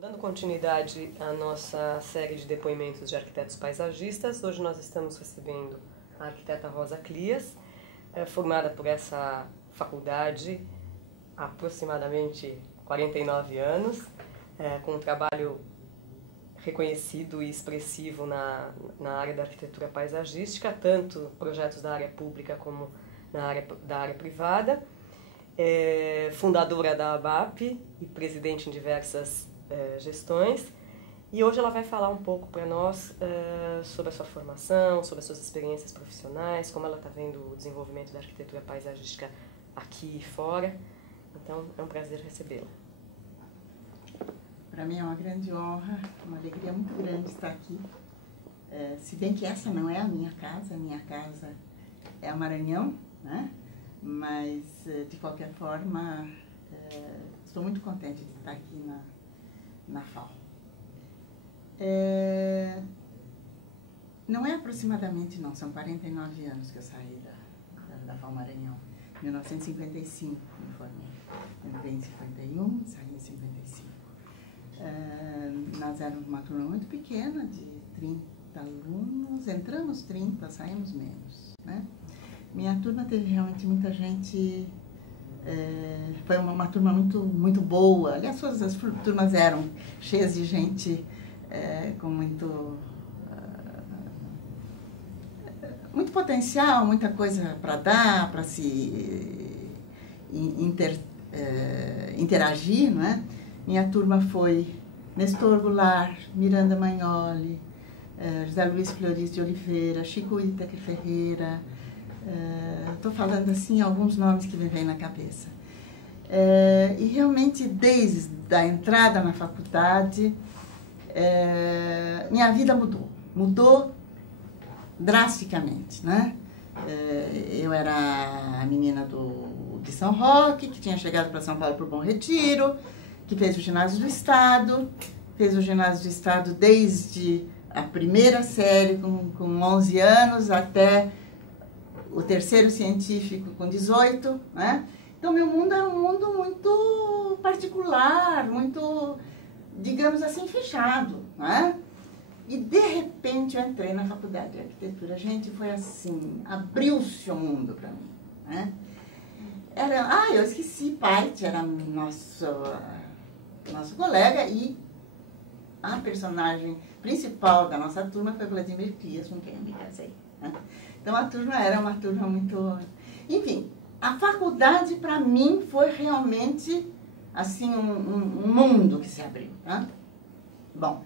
Dando continuidade à nossa série de depoimentos de arquitetos paisagistas, hoje nós estamos recebendo a arquiteta Rosa Clias, formada por essa faculdade há aproximadamente 49 anos, com um trabalho reconhecido e expressivo na área da arquitetura paisagística, tanto projetos da área pública como da área privada, fundadora da ABAP e presidente em diversas gestões, e hoje ela vai falar um pouco para nós sobre a sua formação, sobre as suas experiências profissionais, como ela está vendo o desenvolvimento da arquitetura paisagística aqui e fora. Então é um prazer recebê-la. Para mim é uma grande honra, uma alegria muito grande estar aqui. Se bem que essa não é a minha casa é a Maranhão, né? Mas de qualquer forma estou muito contente de estar aqui na FAO. Não é aproximadamente, não, são 49 anos que eu saí da FAO Maranhão. 1955 me formei. Entrei em 51, saí em 55. Nós éramos uma turma muito pequena, de 30 alunos, entramos 30, saímos menos, né? Minha turma teve realmente muita gente, foi uma turma muito boa. Aliás, todas as turmas eram cheias de gente com muito potencial, muita coisa para dar, para se interagir, não é? Minha turma foi Nestor Goulart, Miranda Magnoli, José Luiz Floris de Oliveira, Chico Itaker Ferreira. Estou falando assim alguns nomes que me vêm na cabeça. E realmente, desde a entrada na faculdade, minha vida mudou drasticamente, né? Eu era a menina de São Roque, que tinha chegado para São Paulo por Bom Retiro, que fez o ginásio do Estado, desde a primeira série com 11 anos até o terceiro científico com 18, né? Então, meu mundo era um mundo muito particular, muito, digamos assim, fechado, né? E, de repente, eu entrei na faculdade de arquitetura. Gente, foi assim, abriu-se o mundo para mim, né? Eu esqueci, Pait era nosso colega, e a personagem principal da nossa turma foi Vladimir Clias, com quem eu me casei, né? Então, a turma era uma turma muito... Enfim, a faculdade, para mim, foi realmente, assim, um mundo que se abriu, tá? Bom,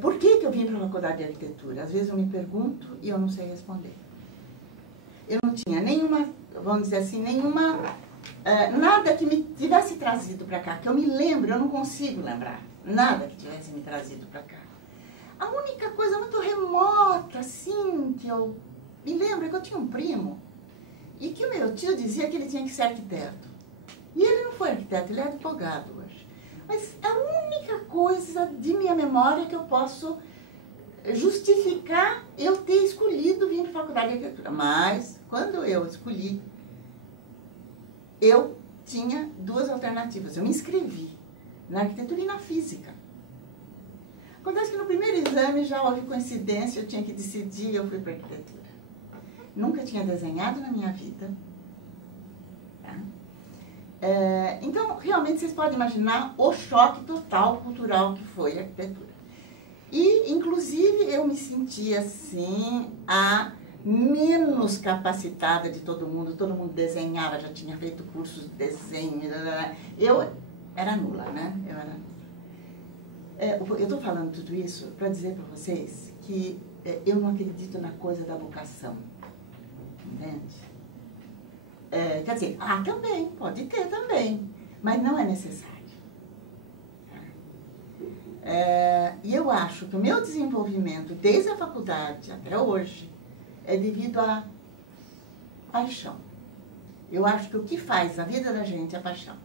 por que eu vim para a faculdade de arquitetura? Às vezes eu me pergunto e eu não sei responder. Eu não tinha nenhuma, vamos dizer assim, nada que me tivesse trazido para cá, que eu me lembro, eu não consigo lembrar, nada que tivesse me trazido para cá. A única coisa muito remota, assim, que eu me lembro é que eu tinha um primo e que o meu tio dizia que ele tinha que ser arquiteto. E ele não foi arquiteto, ele é advogado hoje. Mas a única coisa de minha memória que eu posso justificar eu ter escolhido vir para a faculdade de arquitetura. Mas, quando eu escolhi, eu tinha duas alternativas. Eu me inscrevi na arquitetura e na física. Acontece que no primeiro exame já houve coincidência, eu tinha que decidir e eu fui para a arquitetura. Nunca tinha desenhado na minha vida. Tá? Então, realmente, vocês podem imaginar o choque total cultural que foi a arquitetura. E, inclusive, eu me sentia, assim, a menos capacitada de todo mundo desenhava, já tinha feito cursos de desenho, eu era nula, né? Eu estou falando tudo isso para dizer para vocês que eu não acredito na coisa da vocação, entende? Quer dizer, também, pode ter também, mas não é necessário. E eu acho que o meu desenvolvimento, desde a faculdade até hoje, é devido à paixão. Eu acho que o que faz a vida da gente é a paixão.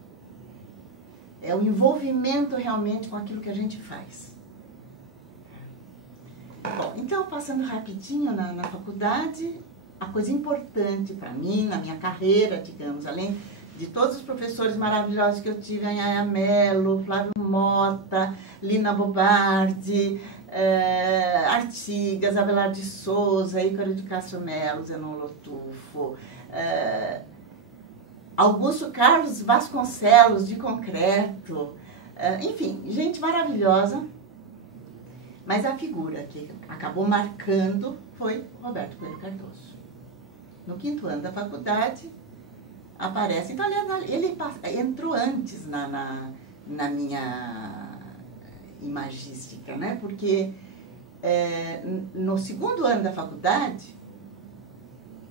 É o envolvimento realmente com aquilo que a gente faz. Bom, então, passando rapidinho na faculdade, a coisa importante para mim, na minha carreira, digamos, além de todos os professores maravilhosos que eu tive, Anhaya Mello, Flávio Mota, Lina Bobardi, Artigas, Abelardo de Souza, Ícaro de Castro Melo, Zenon Lotufo, Augusto Carlos Vasconcelos, de Concreto, enfim, gente maravilhosa. Mas a figura que acabou marcando foi Roberto Coelho Cardoso. No 5º ano da faculdade, aparece. Então, ele entrou antes na minha imagística, né? Porque no 2º ano da faculdade,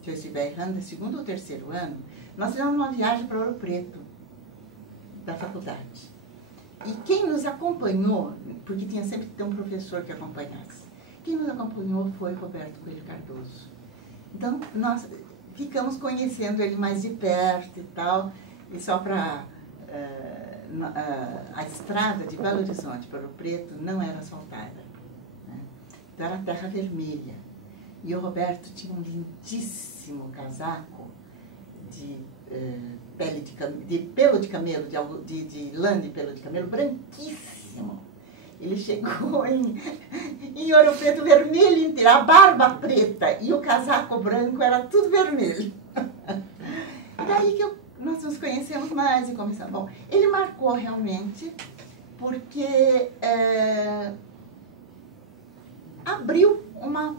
se eu estiver errando, é 2º ou 3º ano, nós fizemos uma viagem para Ouro Preto, da faculdade. E quem nos acompanhou, porque tinha sempre que ter um professor que acompanhasse, quem nos acompanhou foi Roberto Coelho Cardoso. Então, nós ficamos conhecendo ele mais de perto e tal, e só para... a estrada de Belo Horizonte para Ouro Preto não era asfaltada, né? Então era terra vermelha. E o Roberto tinha um lindíssimo casaco de pelo de camelo, de lã de pelo de camelo, branquíssimo. Ele chegou em Ouro Preto vermelho inteiro, a barba preta e o casaco branco era tudo vermelho. Daí que nós nos conhecemos mais e começamos. Bom, ele marcou realmente porque abriu uma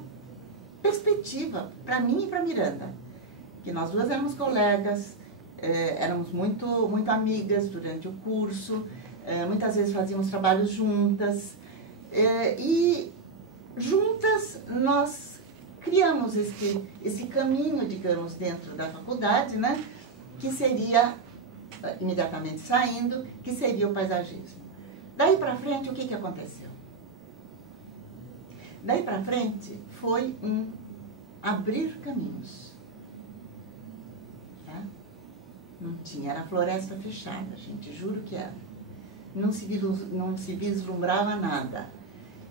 perspectiva para mim e para Miranda, que nós duas éramos colegas, éramos muito amigas durante o curso, muitas vezes fazíamos trabalhos juntas, e juntas nós criamos esse caminho, digamos, dentro da faculdade, né, que seria, imediatamente saindo, que seria o paisagismo. Daí para frente, o que aconteceu? Daí para frente foi um abrir caminhos. Tá? Não tinha, era floresta fechada, gente, juro que era. Não se vislumbrava nada.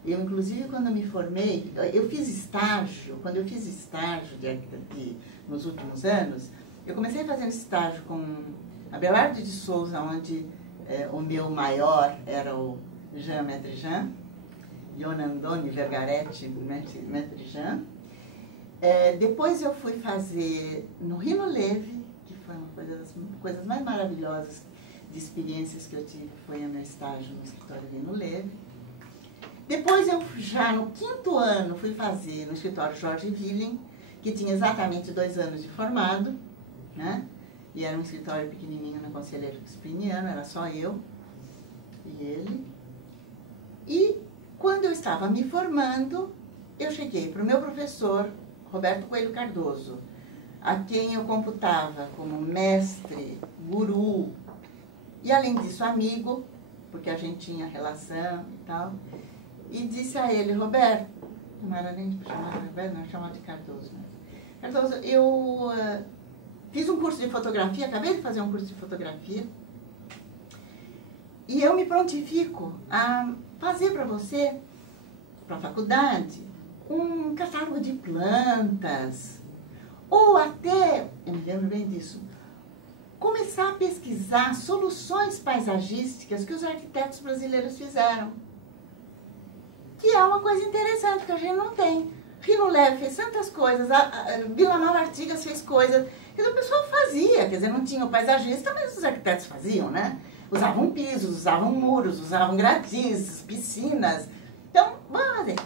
Eu, inclusive, quando me formei, eu fiz estágio, quando eu fiz estágio nos últimos anos, eu comecei fazendo estágio com Abelardo de Souza, onde o meu maior era o Jean Maître Jean, Yonandone Vergaretti Maître Jean. Depois eu fui fazer no Rino Leve, que foi uma das coisas mais maravilhosas de experiências que eu tive, foi o meu estágio no escritório Rino Leve. Depois eu, já no 5º ano, fui fazer no escritório Jorge Willing, que tinha exatamente 2 anos de formado, né? E era um escritório pequenininho na Conselheiro Crispiniano, era só eu e ele. E quando eu estava me formando, eu cheguei para o meu professor, Roberto Coelho Cardoso, a quem eu computava como mestre, guru, e além disso amigo, porque a gente tinha relação e tal, e disse a ele: Roberto, não era nem chamado de Roberto, não, chamava de Cardoso, né? Cardoso, eu fiz um curso de fotografia, acabei de fazer um curso de fotografia, e eu me prontifico a fazer para você, para a faculdade, um catálogo de plantas, ou até, eu me lembro bem disso, começar a pesquisar soluções paisagísticas que os arquitetos brasileiros fizeram. Que é uma coisa interessante, que a gente não tem. Rino Leve fez tantas coisas, a Vila Nova Artigas fez coisas, que o pessoal fazia, quer dizer, não tinha o paisagista, mas os arquitetos faziam, né? Usavam pisos, usavam muros, usavam gradins, piscinas. Então, vamos fazer.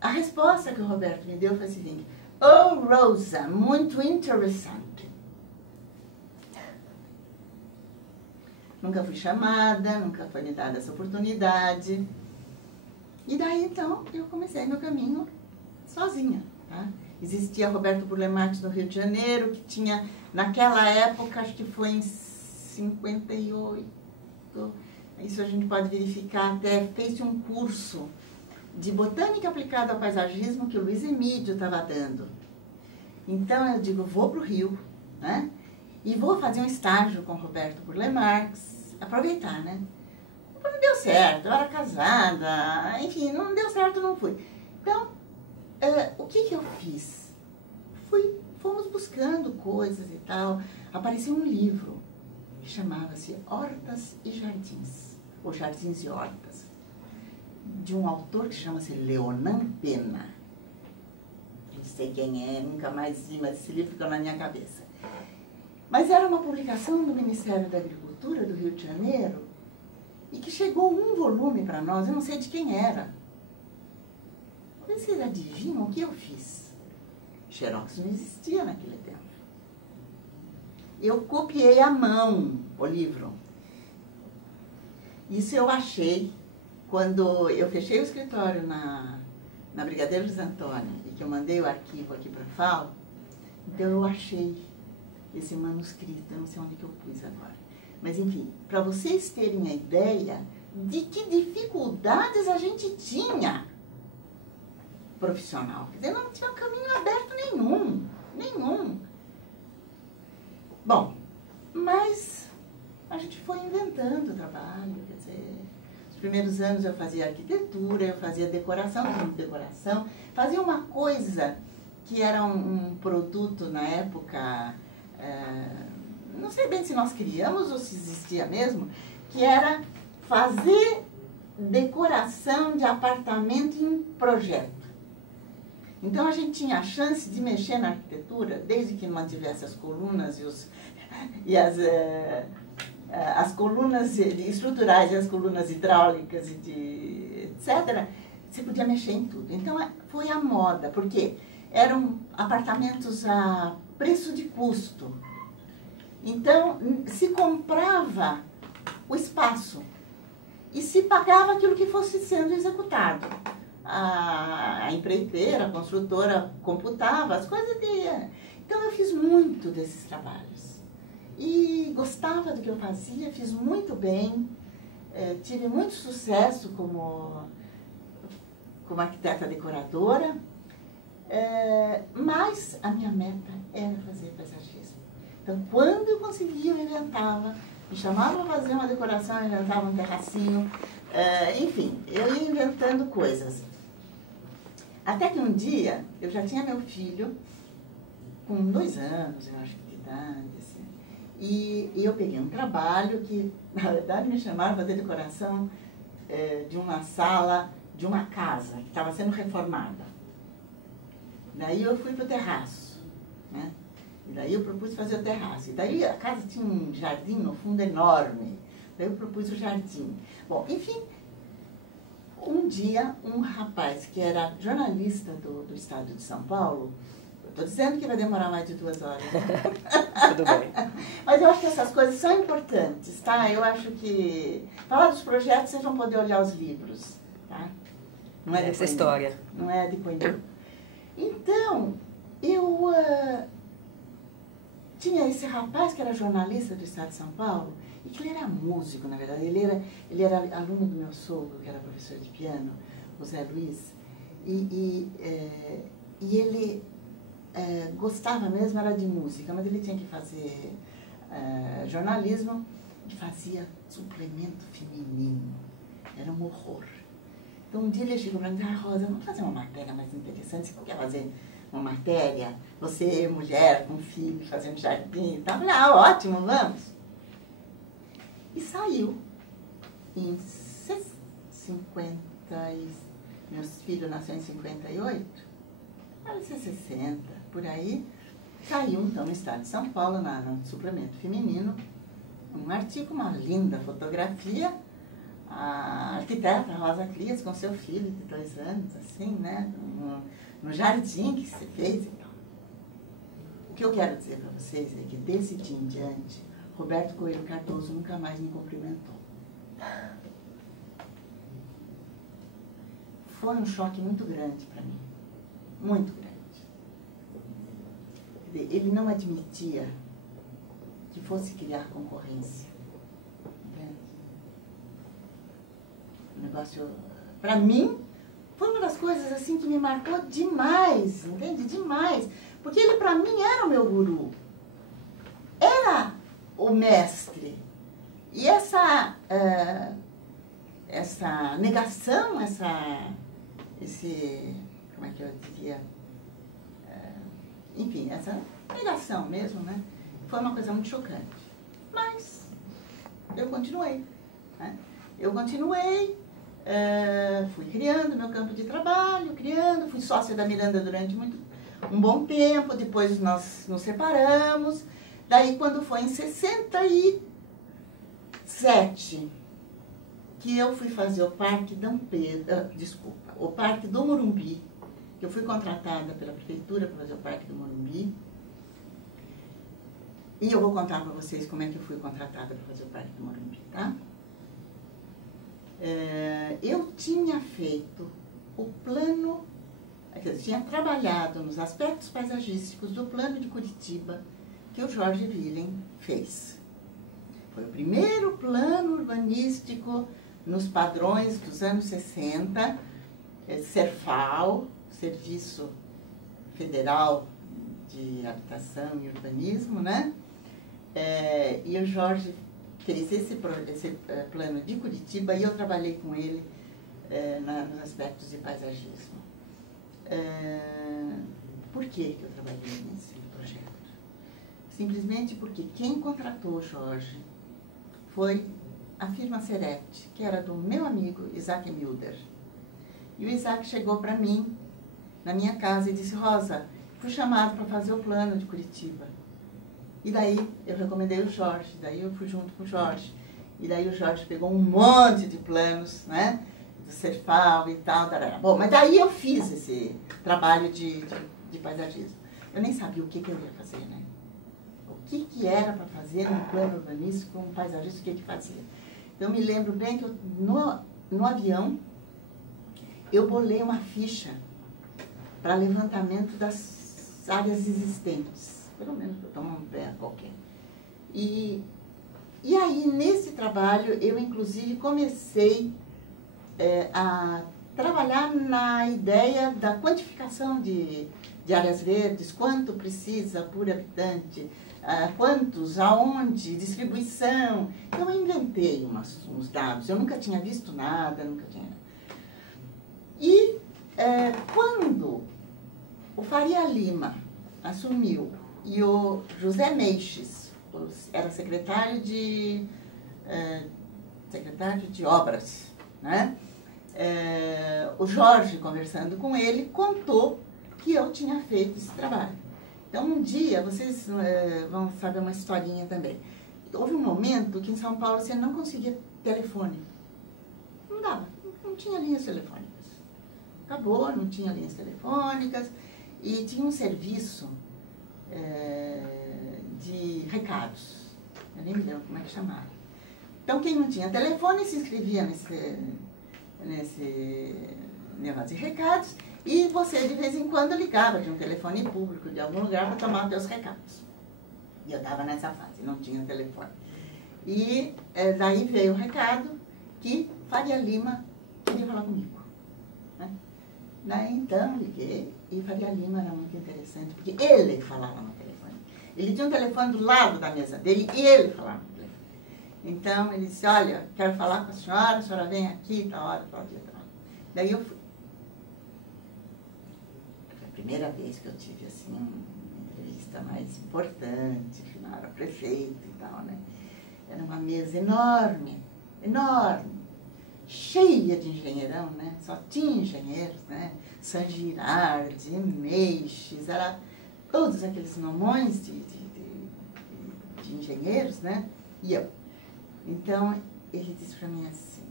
A resposta que o Roberto me deu foi a seguinte: oh, Rosa, muito interessante. Nunca fui chamada, nunca foi me dada essa oportunidade. E daí, então, eu comecei meu caminho sozinha, tá? Existia Roberto Burle Marx no Rio de Janeiro, que tinha, naquela época, acho que foi em 58, isso a gente pode verificar, até fez um curso de botânica aplicada ao paisagismo que o Luiz Emídio estava dando. Então, eu digo, vou para o Rio, né? E vou fazer um estágio com Roberto Burle Marx, aproveitar, né? Não deu certo, eu era casada, enfim, não deu certo, não fui. Então, o que eu fiz? fomos buscando coisas e tal. Apareceu um livro que chamava-se Hortas e Jardins, ou Jardins e Hortas, de um autor que chama-se Leonan Pena. Não sei quem é, nunca mais vi, mas esse livro ficou na minha cabeça. Mas era uma publicação do Ministério da Agricultura do Rio de Janeiro e que chegou um volume para nós, eu não sei de quem era. Vocês adivinham o que eu fiz? Xerox não existia naquele tempo. Eu copiei à mão o livro. Isso eu achei quando eu fechei o escritório na Brigadeiro Luiz Antônio e que eu mandei o arquivo aqui para a FAO. Então eu achei esse manuscrito, eu não sei onde que eu pus agora. Mas enfim, para vocês terem a ideia de que dificuldades a gente tinha profissional. Quer dizer, não tinha caminho aberto nenhum, nenhum. Bom, mas a gente foi inventando o trabalho, quer dizer, os primeiros anos eu fazia arquitetura, eu fazia decoração, fazia uma coisa que era um produto na época, não sei bem se nós criamos ou se existia mesmo, que era fazer decoração de apartamento em projeto. Então, a gente tinha a chance de mexer na arquitetura, desde que mantivesse as colunas as colunas estruturais e as colunas hidráulicas e etc. Você podia mexer em tudo. Então, foi a moda, porque eram apartamentos a preço de custo. Então, se comprava o espaço e se pagava aquilo que fosse sendo executado. A empreiteira, a construtora computava as coisas de... Então eu fiz muito desses trabalhos e gostava do que eu fazia, fiz muito bem, tive muito sucesso como arquiteta decoradora, mas a minha meta era fazer paisagismo. Então quando eu conseguia, eu inventava, me chamava para fazer uma decoração, eu inventava um terracinho, enfim, eu ia inventando coisas. Até que um dia, eu já tinha meu filho, com 2 anos, eu acho que de idade, assim, e eu peguei um trabalho que, na verdade, me chamaram para fazer decoração de uma sala, de uma casa, que estava sendo reformada. Daí eu fui para o terraço, né? E daí eu propus fazer o terraço. E daí a casa tinha um jardim no fundo enorme. Daí eu propus o jardim. Bom, enfim... Um dia, um rapaz que era jornalista do estado de São Paulo, eu estou dizendo que vai demorar mais de 2 horas. Tudo bem. Mas eu acho que essas coisas são importantes, tá? Eu acho que... Falar dos projetos, vocês vão poder olhar os livros, tá? Não é essa história. Não é depoimento. Então, eu tinha esse rapaz que era jornalista do estado de São Paulo, e que ele era músico, na verdade. Ele era aluno do meu sogro, que era professor de piano, o Zé Luiz. E ele gostava mesmo, era de música, mas ele tinha que fazer jornalismo e fazia suplemento feminino. Era um horror. Então, um dia ele chegou para mim e disse, Rosa, vamos fazer uma matéria mais interessante. Você quer fazer uma matéria? Você, mulher, com filho, fazendo jardim e tal. Eu falei, ótimo, vamos. E saiu em 50, meus filhos nasceram em 58, deve ser 60, por aí. Saiu então no estado de São Paulo, no suplemento feminino, um artigo, uma linda fotografia, a arquiteta Rosa Clias com seu filho de 2 anos, assim, né, no jardim que se fez e tal. O que eu quero dizer para vocês é que desse dia em diante, Roberto Coelho Cardoso nunca mais me cumprimentou. Foi um choque muito grande para mim. Muito grande. Ele não admitia que fosse criar concorrência. Entende? O negócio, para mim, foi uma das coisas assim que me marcou demais, entende? Demais. Porque ele, para mim, era o meu guru. Era o mestre. E essa negação, como é que eu diria, enfim, essa negação mesmo, né? Foi uma coisa muito chocante. Mas eu continuei, né? Eu continuei, fui criando meu campo de trabalho, fui sócia da Miranda durante um bom tempo, depois nós nos separamos. Daí, quando foi em 67, que eu fui fazer o Parque Dom Pedro, o Parque do Morumbi, que eu fui contratada pela prefeitura para fazer o Parque do Morumbi. E eu vou contar para vocês como é que eu fui contratada para fazer o Parque do Morumbi, tá? Eu tinha feito o plano, eu tinha trabalhado nos aspectos paisagísticos do plano de Curitiba que o Jorge Willen fez. Foi o primeiro plano urbanístico nos padrões dos anos 60, Serfal, Serviço Federal de Habitação e Urbanismo, né? E o Jorge fez esse plano de Curitiba e eu trabalhei com ele nos aspectos de paisagismo. Por que eu trabalhei nesse projeto? Simplesmente porque quem contratou o Jorge foi a firma Serete, que era do meu amigo Isaac Milder. E o Isaac chegou para mim, na minha casa, e disse: Rosa, fui chamado para fazer o plano de Curitiba. E daí eu recomendei o Jorge, daí eu fui junto com o Jorge. E daí o Jorge pegou um monte de planos, né, do Serfal e tal. Tarará. Bom, mas daí eu fiz esse trabalho de paisagismo. Eu nem sabia o que eu ia fazer, né? O que era para fazer um plano urbanístico, um paisagista, o que fazia. Então, eu me lembro bem que no avião, eu bolei uma ficha para levantamento das áreas existentes, pelo menos para tomar um pé qualquer. E aí, nesse trabalho, eu, inclusive, comecei a trabalhar na ideia da quantificação de áreas verdes, quanto precisa por habitante, quantos, aonde, distribuição. Então, eu inventei uns dados, eu nunca tinha visto nada, nunca tinha... E quando o Faria Lima assumiu e o José Meixes era secretário de obras, né? O Jorge, conversando com ele, contou que eu tinha feito esse trabalho. Então, um dia, vocês vão saber uma historinha também. Houve um momento que em São Paulo você não conseguia telefone. Não dava, não tinha linhas telefônicas. Acabou, não tinha linhas telefônicas e tinha um serviço de recados. Eu nem me lembro como é que chamava. Então, quem não tinha telefone se inscrevia nesse negócio de recados e você, de vez em quando, ligava de um telefone público de algum lugar para tomar os seus recados. E eu estava nessa fase, não tinha telefone. E daí veio o recado que Faria Lima queria falar comigo. Né? Daí, então, liguei e Faria Lima era muito interessante, porque ele falava no telefone. Ele tinha um telefone do lado da mesa dele e ele falava no telefone. Então, ele disse: olha, quero falar com a senhora vem aqui, tal hora, tal dia, tal hora. Daí eu fui. Foi a primeira vez que eu tive, assim, uma entrevista mais importante, afinal, era prefeito e tal, né? Era uma mesa enorme, enorme, cheia de engenheirão, né? Só tinha engenheiros, né? San Girardi, Meixes, era todos aqueles nomões de engenheiros, né? E eu. Então, ele disse para mim assim: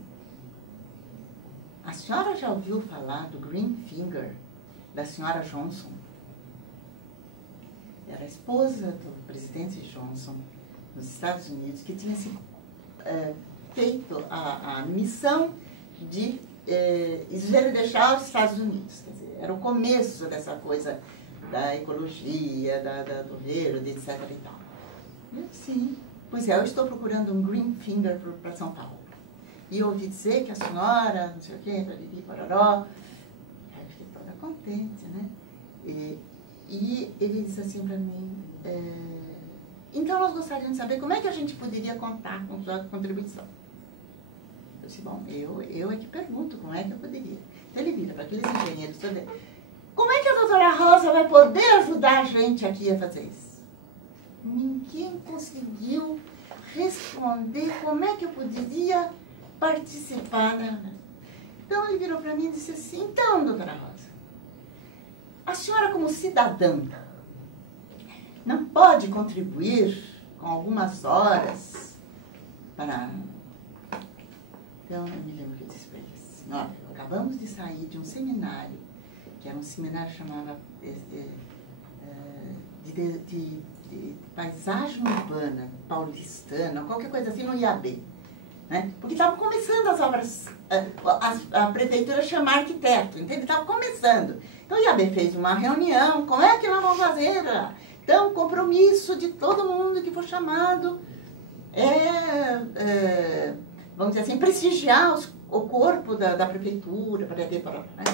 a senhora já ouviu falar do Green Finger, da senhora Johnson? Era a esposa do presidente Johnson, nos Estados Unidos, que tinha feito a missão de esverdejar os Estados Unidos. Quer dizer, era o começo dessa coisa da ecologia, do verde, etc. e tal. Eu, sim. Pois é, eu estou procurando um Green Finger para São Paulo. E eu ouvi dizer que a senhora, não sei o quê, pariri, pararó. Aí eu fiquei toda contente, né? E ele disse assim para mim: então nós gostaríamos de saber como é que a gente poderia contar com sua contribuição. Eu disse: bom, eu é que pergunto como é que eu poderia. Então ele vira para aqueles engenheiros todos: como é que a doutora Rosa vai poder ajudar ajudar a gente aqui a fazer isso? Ninguém conseguiu responder como é que eu poderia participar, né? Então ele virou para mim e disse assim, então, doutora Rosa, a senhora como cidadã não pode contribuir com algumas horas para... Então eu me lembro que eu disse para ele assim, olha, acabamos de sair de um seminário, que era um seminário que chamava de paisagem urbana, paulistana, qualquer coisa assim no IAB. Né? Porque estavam começando as obras, a prefeitura chamar arquiteto, entende? Estava começando. Então o IAB fez uma reunião, como é que nós vamos fazer? Então, compromisso de todo mundo que for chamado vamos dizer assim, prestigiar o corpo da prefeitura, para né?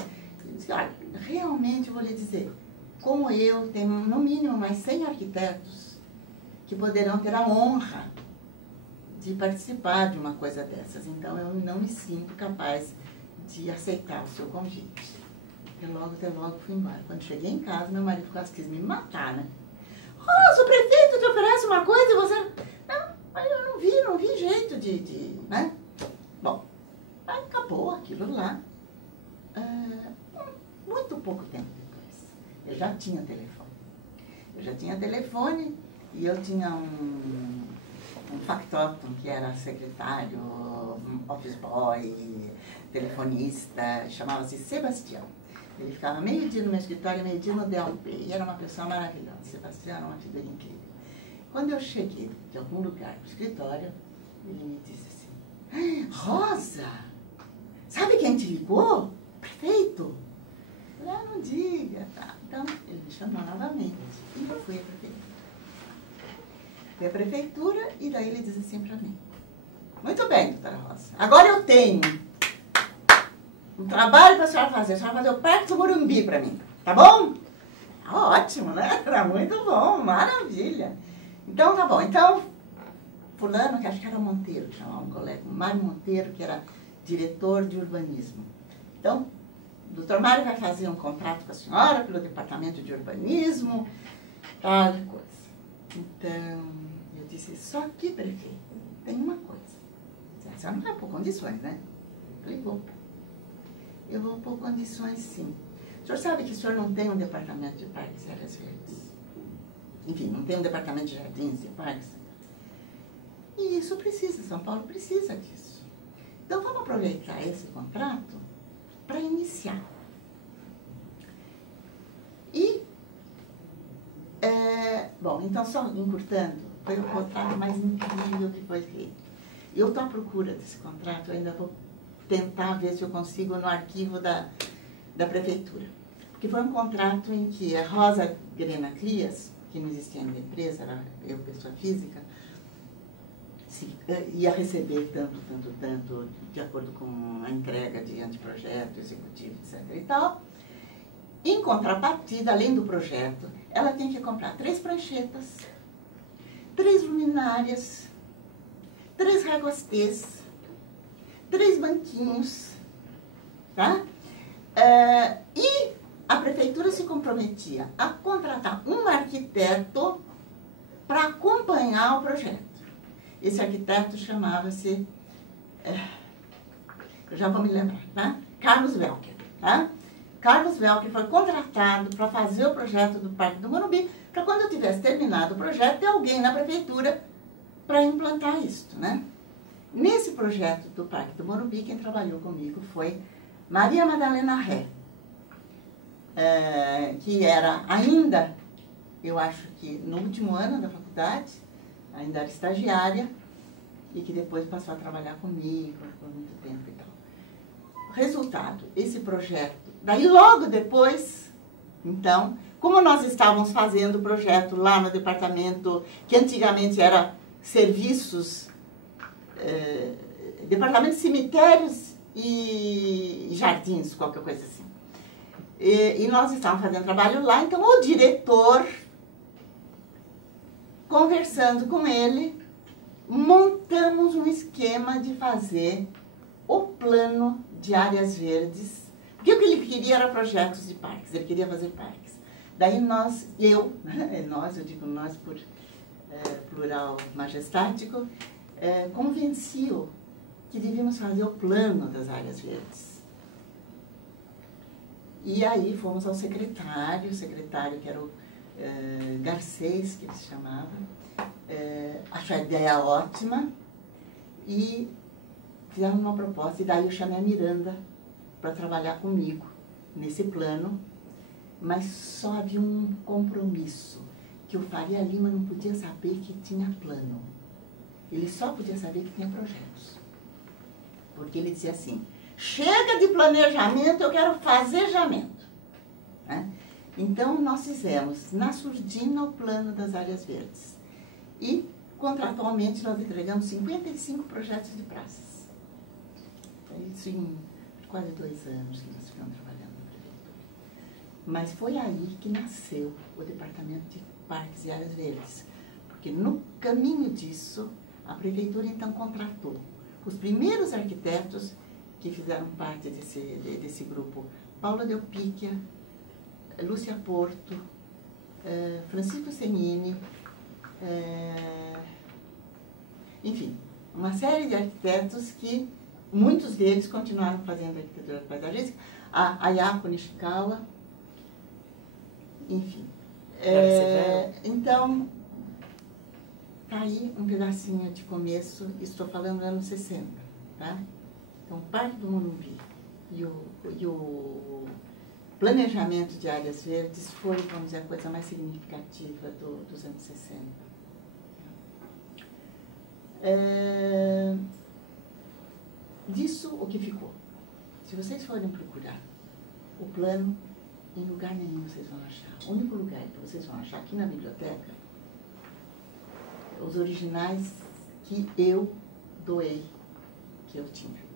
Eu disse, olha, realmente eu vou lhe dizer, como eu, tenho no mínimo mais 100 arquitetos que poderão ter a honra de participar de uma coisa dessas. Então, eu não me sinto capaz de aceitar o seu convite. Até logo fui embora. Quando cheguei em casa, meu marido quase quis me matar, né? Oh, o prefeito te oferece uma coisa e você... Não, eu não vi jeito né? Bom, aí acabou aquilo lá. Muito pouco tempo depois, eu já tinha telefone. E eu tinha um factotum, que era secretário, office boy, telefonista, chamava-se Sebastião. Ele ficava meio-dia no meu escritório e meio-dia no DLP. E era uma pessoa maravilhosa. Sebastião era uma figura incrível. Quando eu cheguei de algum lugar no escritório, ele me disse assim, Rosa, sabe quem te ligou? Prefeito. Eu falei, não diga. Tá. Então, ele me chamou novamente. E eu fui à prefeitura. Fui à prefeitura e daí ele disse assim para mim, muito bem, doutora Rosa, agora eu tenho um trabalho para a senhora fazer. A senhora vai fazer o Parque do Morumbi para mim, tá bom? Ótimo, né? Era muito bom, maravilha. Então, tá bom. Então, fulano, que acho que era Monteiro, que chamava um colega, Mário Monteiro, que era diretor de urbanismo. Então, o doutor Mário vai fazer um contrato com a senhora pelo departamento de urbanismo, tal coisa. Então, eu disse, só que, prefeito, tem uma coisa. A senhora não vai pôr condições, né? Eu falei, vou. Eu vou pôr condições, sim. O senhor sabe que o senhor não tem um departamento de parques e áreas verdes? Enfim, não tem um departamento de jardins e parques? E isso precisa, São Paulo precisa disso. Então, vamos aproveitar esse contrato para iniciar. E, bom, então, só encurtando, foi o contrato mais incrível que foi feito. Eu estou à procura desse contrato, eu ainda vou tentar ver se eu consigo no arquivo da prefeitura. Porque foi um contrato em que a Rosa Grena Clias, que não existia ainda empresa, era eu, pessoa física, ia receber tanto, de acordo com a entrega de anteprojeto, executivo, etc. e tal. Em contrapartida, além do projeto, ela tem que comprar 3 pranchetas, 3 luminárias, 3 régua-tês, 3 banquinhos, tá? E a prefeitura se comprometia a contratar um arquiteto para acompanhar o projeto. Esse arquiteto chamava-se, eu já vou me lembrar, tá? Carlos Welker, tá? Carlos Welker foi contratado para fazer o projeto do Parque do Morumbi, para quando eu tivesse terminado o projeto, ter alguém na prefeitura para implantar isso, né? Nesse projeto do Parque do Morumbi, quem trabalhou comigo foi Maria Madalena Ré, que era ainda, eu acho que no último ano da faculdade, ainda era estagiária, e que depois passou a trabalhar comigo por muito tempo e tal. Resultado, esse projeto, daí logo depois, então, como nós estávamos fazendo o projeto lá no departamento, que antigamente era serviços, departamento de cemitérios e jardins, qualquer coisa assim. E nós estávamos fazendo trabalho lá, então o diretor, conversando com ele, montamos um esquema de fazer o plano de áreas verdes, porque o que ele queria era projetos de parques, ele queria fazer parques. Daí eu digo nós por plural majestático, convenci-o que devíamos fazer o plano das áreas verdes. E aí fomos ao secretário que era o Garcês, que ele se chamava, achou a ideia ótima e fizemos uma proposta. E daí eu chamei a Miranda para trabalhar comigo nesse plano, mas só havia um compromisso, que o Faria Lima não podia saber que tinha plano. Ele só podia saber que tinha projetos. Porque ele dizia assim, chega de planejamento, eu quero fazejamento. Né? Então, nós fizemos na surdina o plano das áreas verdes. E, contratualmente, nós entregamos 55 projetos de praças. Isso em quase 2 anos que nós ficamos trabalhando na prefeitura. Mas foi aí que nasceu o Departamento de Parques e Áreas Verdes. Porque no caminho disso, a prefeitura então contratou os primeiros arquitetos que fizeram parte desse grupo. Paula Del Picchia, Lúcia Porto, Francisco Senini, enfim, uma série de arquitetos que muitos deles continuaram fazendo arquitetura paisagística, a Ayako Nishikawa, enfim. Então, tá aí um pedacinho de começo, estou falando dos anos 60, tá? Então, Parque do Morumbi e o planejamento de áreas verdes foi, vamos dizer, a coisa mais significativa dos anos 60. Disso, o que ficou? Se vocês forem procurar o plano, em lugar nenhum vocês vão achar. O único lugar que vocês vão achar aqui na biblioteca, os originais que eu doei, que eu tinha.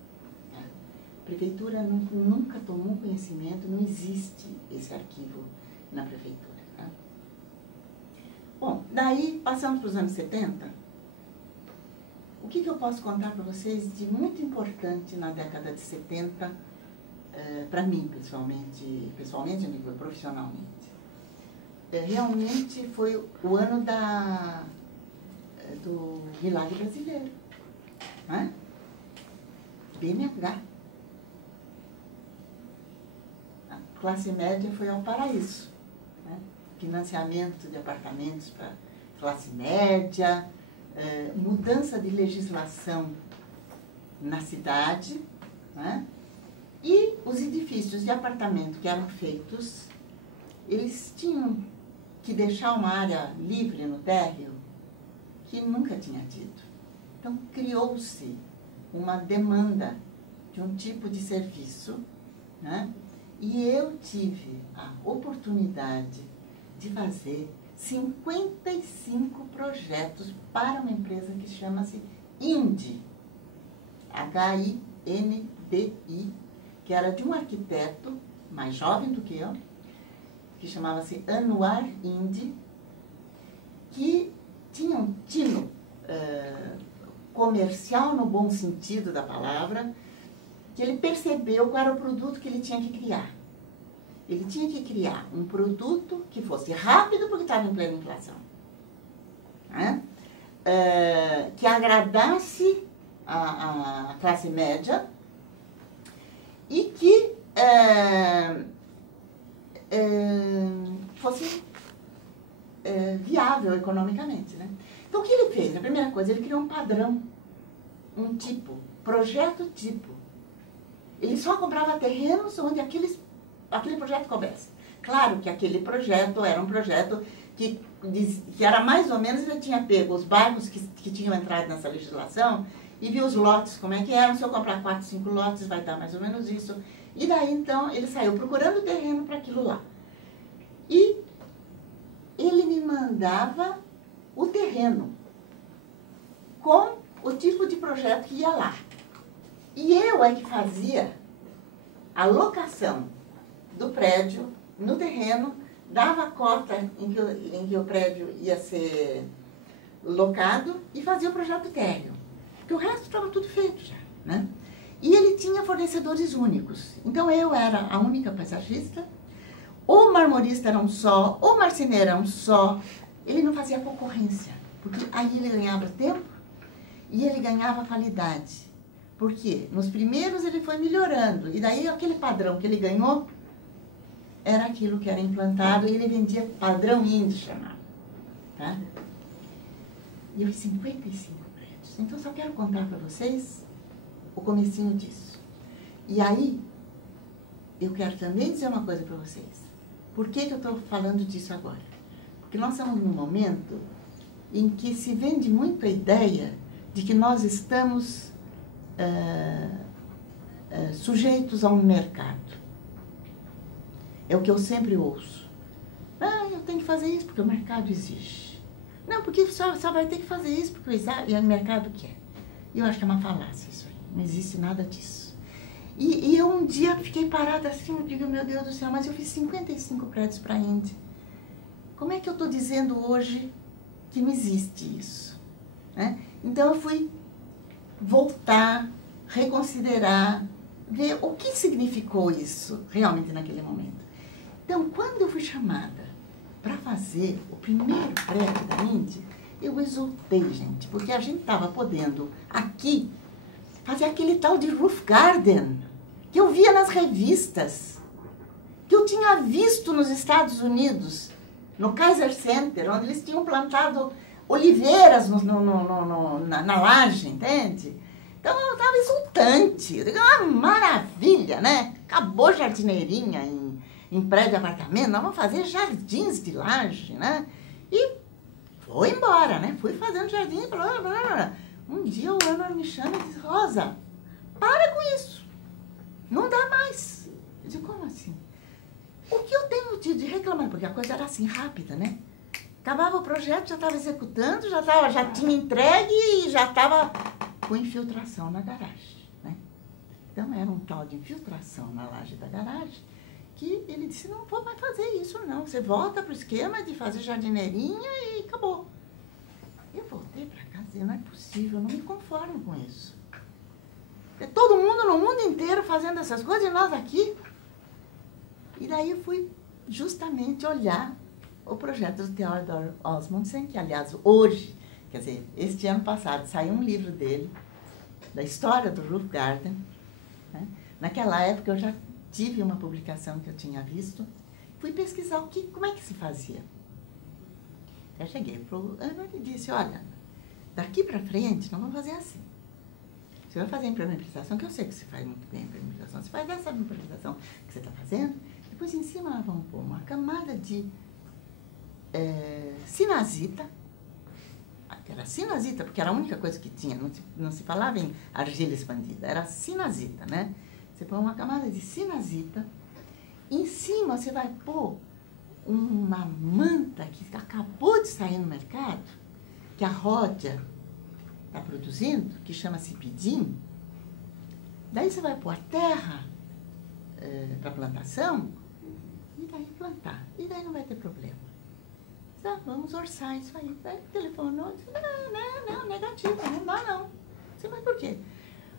A prefeitura nunca tomou conhecimento, não existe esse arquivo na prefeitura. Tá? Bom, daí, passando para os anos 70, o que eu posso contar para vocês de muito importante na década de 70, para mim, pessoalmente, eu digo profissionalmente? Realmente foi o ano do Milagre Brasileiro. Né? BMH. A classe média foi ao paraíso. Né? Financiamento de apartamentos para classe média, mudança de legislação na cidade, né? E os edifícios de apartamento que eram feitos, eles tinham que deixar uma área livre no térreo que nunca tinha tido. Então, criou-se uma demanda de um tipo de serviço, né? E eu tive a oportunidade de fazer 55 projetos para uma empresa que chama-se INDI, H-I-N-D-I, que era de um arquiteto mais jovem do que eu, que chamava-se Anwar INDI, que tinha um tino comercial no bom sentido da palavra, que ele percebeu qual era o produto que ele tinha que criar. Ele tinha que criar um produto que fosse rápido, porque estava em plena inflação, né? Que agradasse a classe média e que fosse viável economicamente, né? Então, o que ele fez? A primeira coisa, ele criou um padrão, um tipo, projeto tipo. Ele só comprava terrenos onde aquele projeto coubesse. Claro que aquele projeto era um projeto que era mais ou menos, ele tinha pego os bairros que tinham entrado nessa legislação e viu os lotes, como é que eram. Se eu comprar 4, 5 lotes, vai dar mais ou menos isso. E daí, então, ele saiu procurando terreno para aquilo lá. E ele me mandava o terreno com o tipo de projeto que ia lá. E eu é que fazia a locação do prédio no terreno, dava a cota em que o prédio ia ser locado e fazia o projeto térreo. Porque o resto estava tudo feito já, né? E ele tinha fornecedores únicos. Então, eu era a única paisagista, o marmorista era um só, o marceneiro era um só. Ele não fazia concorrência, porque aí ele ganhava tempo e ele ganhava qualidade. Por quê? Nos primeiros ele foi melhorando, e daí aquele padrão que ele ganhou era aquilo que era implantado, e ele vendia padrão índio, chamava. Tá? E eu fiz 55 prédios. Então, só quero contar para vocês o comecinho disso. E aí, eu quero também dizer uma coisa para vocês. Por que eu estou falando disso agora? Porque nós estamos num momento em que se vende muito a ideia de que nós estamos sujeitos a um mercado. É o que eu sempre ouço. Ah, eu tenho que fazer isso porque o mercado exige. Não, porque só vai ter que fazer isso porque o mercado quer. E eu acho que é uma falácia isso aí. Não existe nada disso. E eu um dia fiquei parada assim, eu digo, meu Deus do céu, mas eu fiz 55 prédios para a Índia. Como é que eu estou dizendo hoje que não existe isso? Né? Então eu fui voltar, reconsiderar, ver o que significou isso realmente naquele momento. Então, quando eu fui chamada para fazer o primeiro prédio da Índia, eu exultei, gente, porque a gente estava podendo aqui fazer aquele tal de roof garden que eu via nas revistas, que eu tinha visto nos Estados Unidos, no Kaiser Center, onde eles tinham plantado oliveiras na laje, entende? Então eu estava exultante, eu digo, uma maravilha, né? Acabou a jardineirinha em prédio de apartamento, nós vamos fazer jardins de laje, né? E foi embora, né? Fui fazendo jardim, blá, blá, blá. Um dia o Ana me chama e diz, Rosa, para com isso, não dá mais. Eu digo, como assim? O que eu tenho de reclamar? Porque a coisa era assim, rápida, né? Acabava o projeto, já estava executando, já tinha entregue e já estava com infiltração na garagem, né? Então era um tal de infiltração na laje da garagem, que ele disse, não vou mais fazer isso não, você volta para o esquema de fazer jardineirinha e acabou. Eu voltei para casa e não é possível, eu não me conformo com isso. É todo mundo no mundo inteiro fazendo essas coisas e nós aqui. E daí eu fui justamente olhar o projeto do Theodore Osmondson, que aliás hoje, quer dizer, este ano passado, saiu um livro dele, da história do roof garden. Né? Naquela época eu já tive uma publicação que eu tinha visto, fui pesquisar como é que se fazia. Eu cheguei para o Ana e disse, olha, daqui para frente nós vamos fazer assim. Você vai fazer a implementação, que eu sei que você faz muito bem a implementação, você faz essa implementação que você está fazendo, depois em cima nós vamos pôr uma camada de sinazita, era sinazita, porque era a única coisa que tinha, não se falava em argila expandida, era sinazita, né? Você põe uma camada de sinazita, em cima você vai pôr uma manta que acabou de sair no mercado, que a Ródia está produzindo, que chama-se pidim. Daí você vai pôr a terra para plantação e daí plantar. E daí não vai ter problema. Tá, vamos orçar isso aí. Daí o telefonou e disse, não, negativo, não dá não. Você, mas por quê?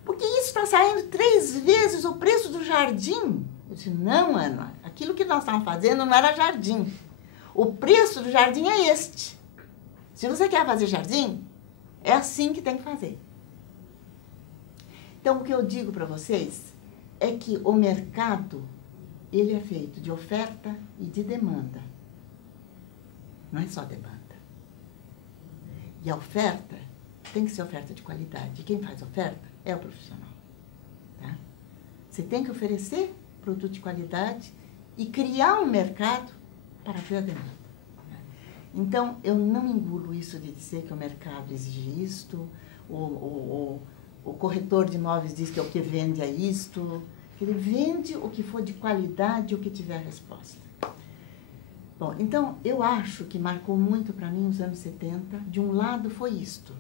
Porque isso está saindo 3 vezes o preço do jardim. Eu disse, não, Ana, aquilo que nós estávamos fazendo não era jardim. O preço do jardim é este. Se você quer fazer jardim, é assim que tem que fazer. Então, o que eu digo para vocês é que o mercado, ele é feito de oferta e de demanda. Não é só demanda. E a oferta tem que ser oferta de qualidade. E quem faz oferta é o profissional. Tá? Você tem que oferecer produto de qualidade e criar um mercado para ver a demanda. Então, eu não engulo isso de dizer que o mercado exige isto, o corretor de imóveis diz que o que vende é isto. Ele vende o que for de qualidade e o que tiver resposta. Bom, então, eu acho que marcou muito para mim os anos 70. De um lado foi isto.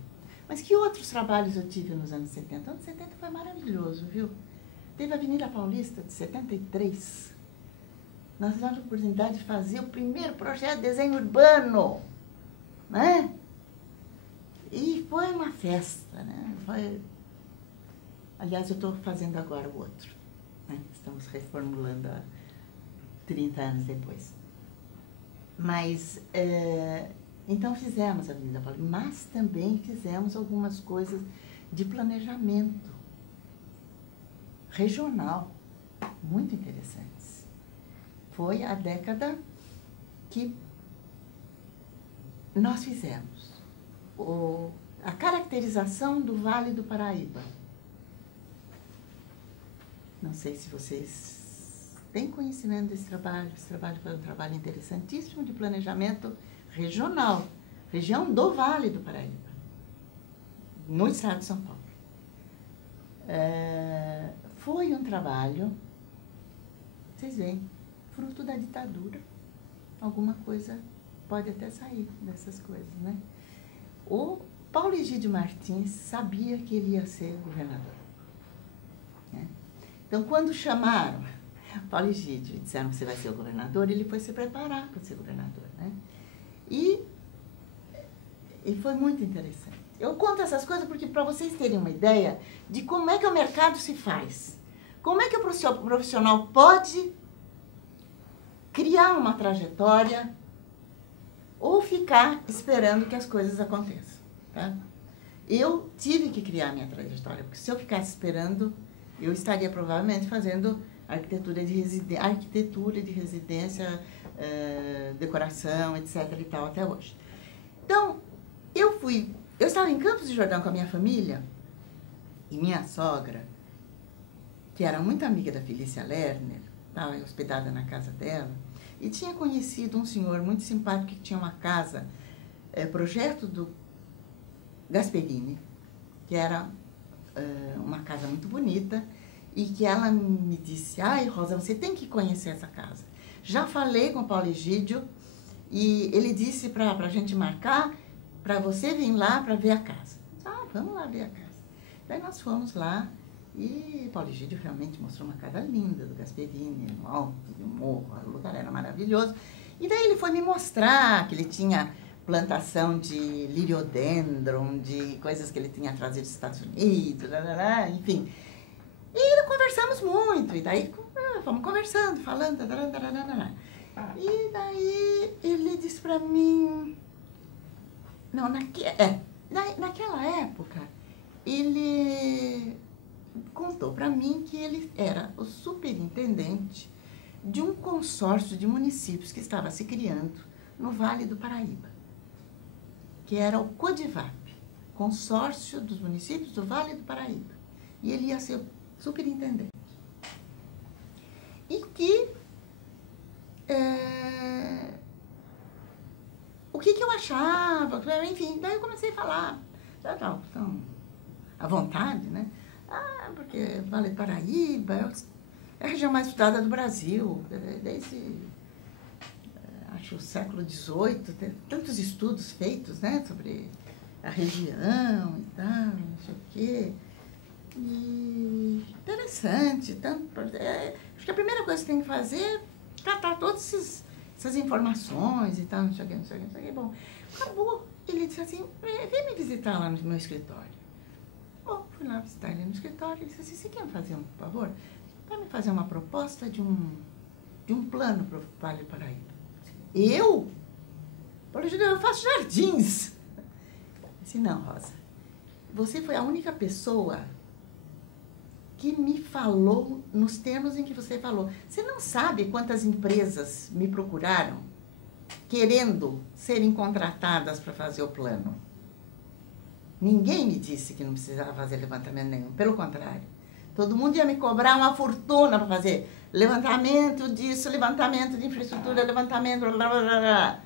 Mas que outros trabalhos eu tive nos anos 70? Anos 70 foi maravilhoso, viu? Teve a Avenida Paulista, de 73. Nós tivemos a oportunidade de fazer o primeiro projeto de desenho urbano, né? E foi uma festa, né? Aliás, eu estou fazendo agora o outro. Né? Estamos reformulando 30 anos depois. Mas, então fizemos a Avenida Paulista, mas também fizemos algumas coisas de planejamento regional, muito interessantes. Foi a década que nós fizemos a caracterização do Vale do Paraíba. Não sei se vocês têm conhecimento desse trabalho. Esse trabalho foi um trabalho interessantíssimo de planejamento regional, região do Vale do Paraíba, no estado de São Paulo. Foi um trabalho, vocês veem, fruto da ditadura. Alguma coisa pode até sair dessas coisas, né? O Paulo Egídio Martins sabia que ele ia ser governador, né? Então, quando chamaram Paulo Egídio e disseram que você vai ser o governador, ele foi se preparar para ser governador, né? E foi muito interessante. Eu conto essas coisas porque para vocês terem uma ideia de como é que o mercado se faz. Como é que o profissional pode criar uma trajetória ou ficar esperando que as coisas aconteçam, tá? Eu tive que criar minha trajetória, porque se eu ficasse esperando, eu estaria provavelmente fazendo arquitetura de residência, decoração, etc. e tal, até hoje. Então, eu estava em Campos do Jordão com a minha família, e minha sogra, que era muito amiga da Felícia Lerner, estava hospedada na casa dela, e tinha conhecido um senhor muito simpático que tinha uma casa, projeto do Gasperini, que era uma casa muito bonita, e que ela me disse: ai, Rosa, você tem que conhecer essa casa. Já falei com o Paulo Egídio, e ele disse para a gente marcar, para você vir lá para ver a casa. Ah, vamos lá ver a casa. Daí nós fomos lá, e Paulo Egídio realmente mostrou uma casa linda do Gasperini, no alto do morro, o lugar era maravilhoso. E daí ele foi me mostrar que ele tinha plantação de liriodendron, de coisas que ele tinha trazido dos Estados Unidos, enfim. E conversamos muito, e daí fomos conversando, falando, e daí ele disse para mim, não, naquela época, ele contou para mim que ele era o superintendente de um consórcio de municípios que estava se criando no Vale do Paraíba, que era o CODIVAP, Consórcio dos Municípios do Vale do Paraíba. E ele ia ser superintendente. E que o que eu achava, enfim, daí eu comecei a falar, então, à vontade, né? Porque Vale do Paraíba é a região mais estudada do Brasil, desde, acho, o século XVIII, tem tantos estudos feitos, né, sobre a região e tal, não sei o quê. E interessante, acho que a primeira coisa que tem que fazer é tratar todas essas informações e tal, não sei o quê. Bom, acabou. Ele disse assim: vem me visitar lá no meu escritório. Bom, fui lá visitar ele no escritório. Ele disse assim: você quer me fazer um favor? Vai me fazer uma proposta de um plano para o Vale do Paraíba. Eu? Eu faço jardins. Eu disse: não, Rosa, você foi a única pessoa que me falou nos termos em que você falou. Você não sabe quantas empresas me procuraram querendo serem contratadas para fazer o plano. Ninguém me disse que não precisava fazer levantamento nenhum. Pelo contrário, todo mundo ia me cobrar uma fortuna para fazer levantamento disso, levantamento de infraestrutura, levantamento... Blá, blá, blá, blá.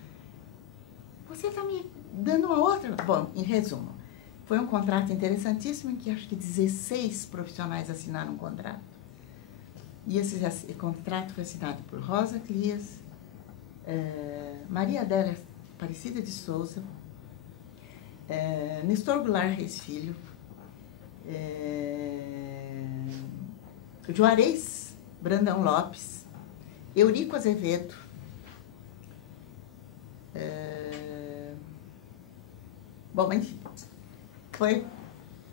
Você está me dando uma outra... Bom, em resumo, foi um contrato interessantíssimo em que acho que 16 profissionais assinaram um contrato. E esse contrato foi assinado por Rosa Clias, Maria Adélia Aparecida de Souza, Nestor Goulart Reis Filho, Juarez Brandão Lopes, Eurico Azevedo, bom, enfim, foi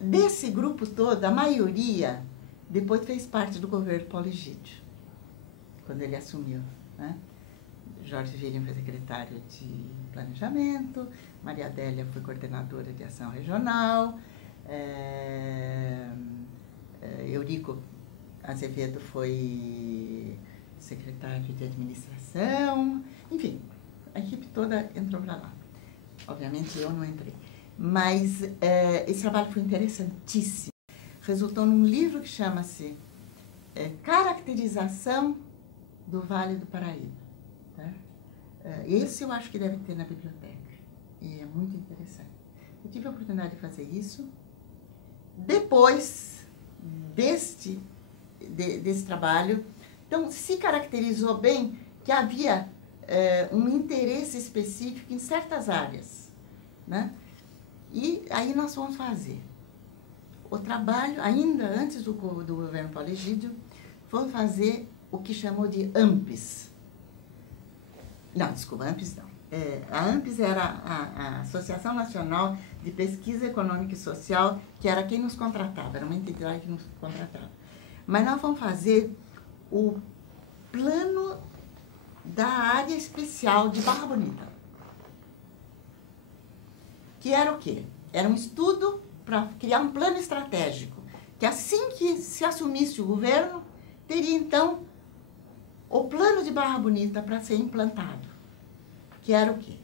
desse grupo todo, a maioria depois fez parte do governo Paulo Egídio, quando ele assumiu né? Jorge Villain foi secretário de Planejamento, Maria Adélia foi coordenadora de Ação Regional, Eurico Azevedo foi secretário de Administração, enfim, a equipe toda entrou para lá. Obviamente eu não entrei. Mas esse trabalho foi interessantíssimo. Resultou num livro que chama-se Caracterização do Vale do Paraíba. Tá? Esse eu acho que deve ter na biblioteca. E é muito interessante. Eu tive a oportunidade de fazer isso. Depois desse trabalho, então se caracterizou bem que havia um interesse específico em certas áreas, né? E aí nós vamos fazer o trabalho, ainda antes do governo Paulo Egídio, vamos fazer o que chamou de AMPES. Não, desculpa, AMPES não. A AMPES era a Associação Nacional de Pesquisa Econômica e Social, que era quem nos contratava, era uma entidade que nos contratava. Mas nós vamos fazer o plano da área especial de Barra Bonita. Que era o quê? Era um estudo para criar um plano estratégico, que assim que se assumisse o governo, teria então o plano de Barra Bonita para ser implantado. Que era o quê?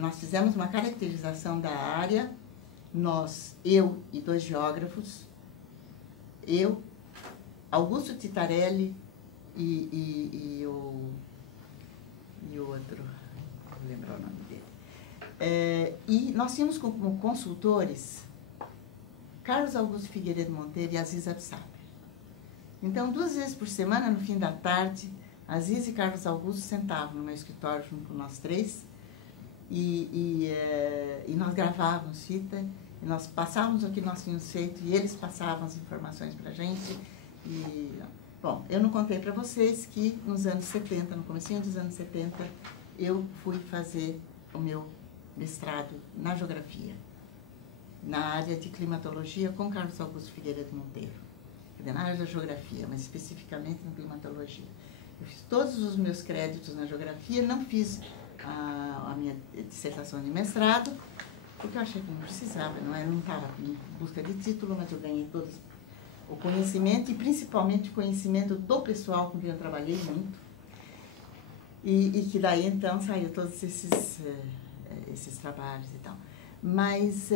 Nós fizemos uma caracterização da área, eu e 2 geógrafos, eu, Augusto Titarelli e o outro, não vou lembrar o nome dele. E nós tínhamos como consultores Carlos Augusto Figueiredo Monteiro e Aziz Absaber. Então, 2 vezes por semana, no fim da tarde, Aziz e Carlos Augusto sentavam no meu escritório junto com nós 3 e nós gravávamos fita, e nós passávamos o que nós tínhamos feito e eles passavam as informações para a gente. Bom, eu não contei para vocês que nos anos 70, no comecinho dos anos 70, eu fui fazer o meu mestrado na geografia, na área de climatologia com Carlos Augusto Figueiredo Monteiro. Na área da geografia, mas especificamente na climatologia. Eu fiz todos os meus créditos na geografia, não fiz a minha dissertação de mestrado, porque eu achei que não precisava, não estava em busca de título, mas eu ganhei todo o conhecimento, e principalmente o conhecimento do pessoal com quem eu trabalhei muito, e que daí então saiu todos esses trabalhos e tal. Mas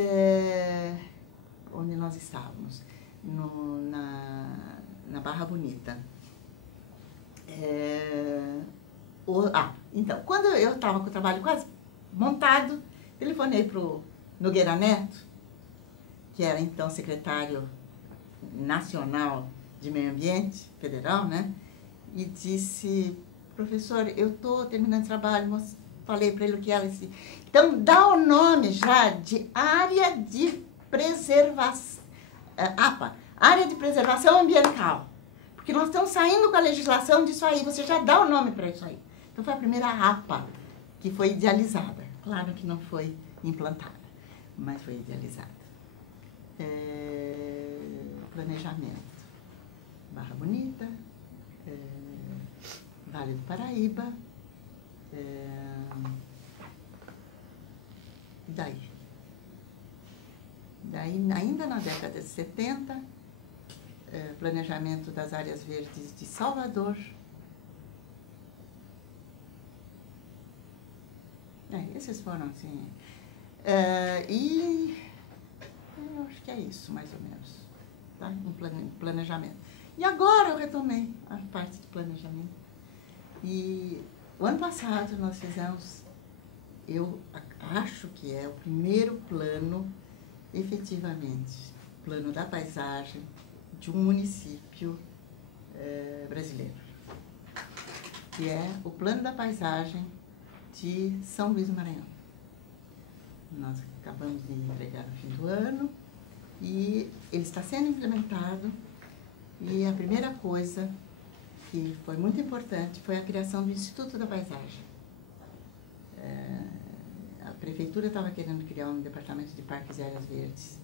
onde nós estávamos? Na Barra Bonita. Então, quando eu estava com o trabalho quase montado, telefonei para o Nogueira Neto, que era então secretário nacional de Meio Ambiente Federal, né? E disse: professor, eu estou terminando o trabalho, falei para ele o que era assim. Então, dá o nome já de área de preservação. APA, Área de Preservação Ambiental, porque nós estamos saindo com a legislação disso aí, você já dá o nome para isso aí. Então foi a primeira APA que foi idealizada, claro que não foi implantada, mas foi idealizada. Planejamento, Barra Bonita, Vale do Paraíba, Daí, ainda na década de 70, planejamento das áreas verdes de Salvador. Esses foram assim. E eu acho que é isso, mais ou menos, tá? Um planejamento. E agora eu retomei a parte de planejamento. E o ano passado nós fizemos, eu acho que é o primeiro plano, efetivamente, plano da paisagem de um município brasileiro, que é o plano da paisagem de São Luís do Maranhão. Nós acabamos de entregar no fim do ano e ele está sendo implementado, e a primeira coisa que foi muito importante foi a criação do Instituto da Paisagem. A prefeitura estava querendo criar um departamento de parques e áreas verdes.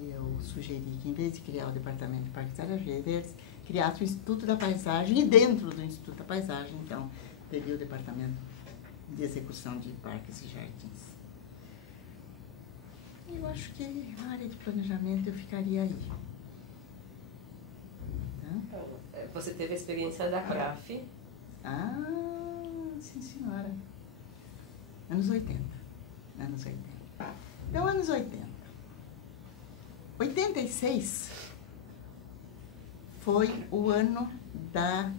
E eu sugeri que, em vez de criar o departamento de parques e áreas verdes, criasse o Instituto da Paisagem, e dentro do Instituto da Paisagem, então, teria o Departamento de Execução de Parques e Jardins. Eu acho que na área de planejamento eu ficaria aí. Então, você teve a experiência da CRAF. Ah, sim senhora. Anos 80. Anos 80. Então, anos 80. 86 foi o ano da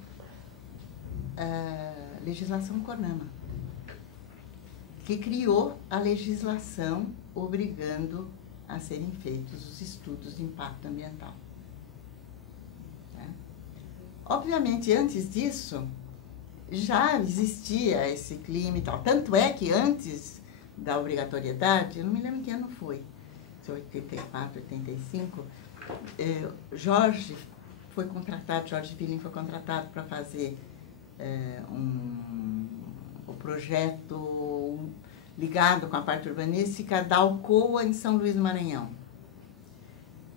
legislação CONAMA, que criou a legislação obrigando a serem feitos os estudos de impacto ambiental. Obviamente, antes disso, já existia esse clima e tal. Tanto é que antes da obrigatoriedade, eu não me lembro que ano foi, se 84, 85, Jorge Billing foi contratado para fazer o projeto ligado com a parte urbanística da Alcoa em São Luís do Maranhão.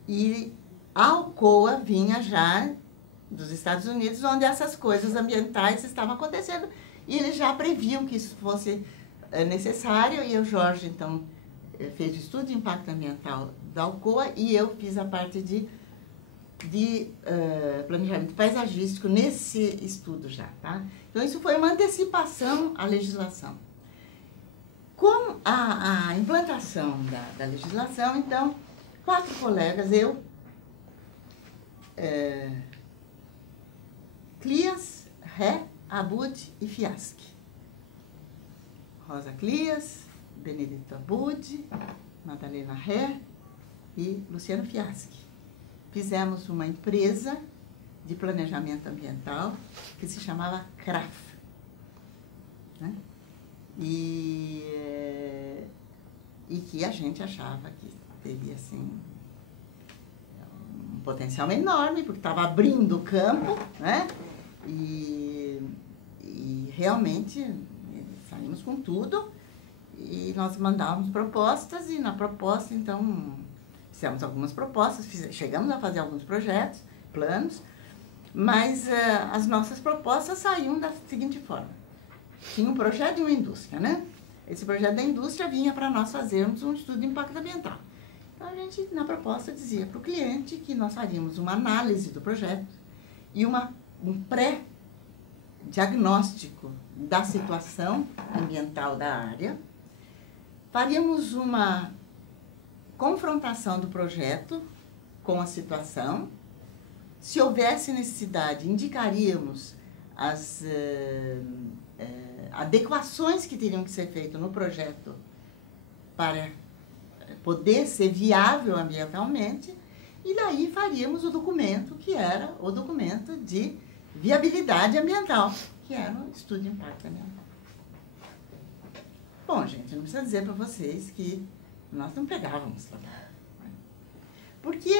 E a Alcoa vinha já dos Estados Unidos, onde essas coisas ambientais estavam acontecendo, e eles já previam que isso fosse necessário, e o Jorge, então, fez o estudo de impacto ambiental da Alcoa, e eu fiz a parte de planejamento paisagístico nesse estudo já, tá? Então, isso foi uma antecipação à legislação. Com a implantação da legislação, então, 4 colegas, eu, Clias, Ré, Abud e Fiaschi. Rosa Clias, Benedito Abud, Madalena Ré e Luciano Fiaschi. Fizemos uma empresa de planejamento ambiental que se chamava CRAF. Né? E que a gente achava que teria, assim, um potencial enorme, porque estava abrindo o campo, né? E realmente saímos com tudo, e nós mandávamos propostas, e na proposta, então, fizemos algumas propostas, chegamos a fazer alguns projetos, planos, mas as nossas propostas saíam da seguinte forma. Tinha um projeto de uma indústria, né? Esse projeto da indústria vinha para nós fazermos um estudo de impacto ambiental. Então, a gente, na proposta, dizia para o cliente que nós faríamos uma análise do projeto e um pré-diagnóstico da situação ambiental da área. Faríamos uma confrontação do projeto com a situação. Se houvesse necessidade, indicaríamos as adequações que teriam que ser feitas no projeto para poder ser viável ambientalmente, e daí faríamos o documento, que era o documento de viabilidade ambiental, que era o estudo de impacto ambiental. Bom, gente, não precisa dizer para vocês que nós não pegávamos trabalho. Porque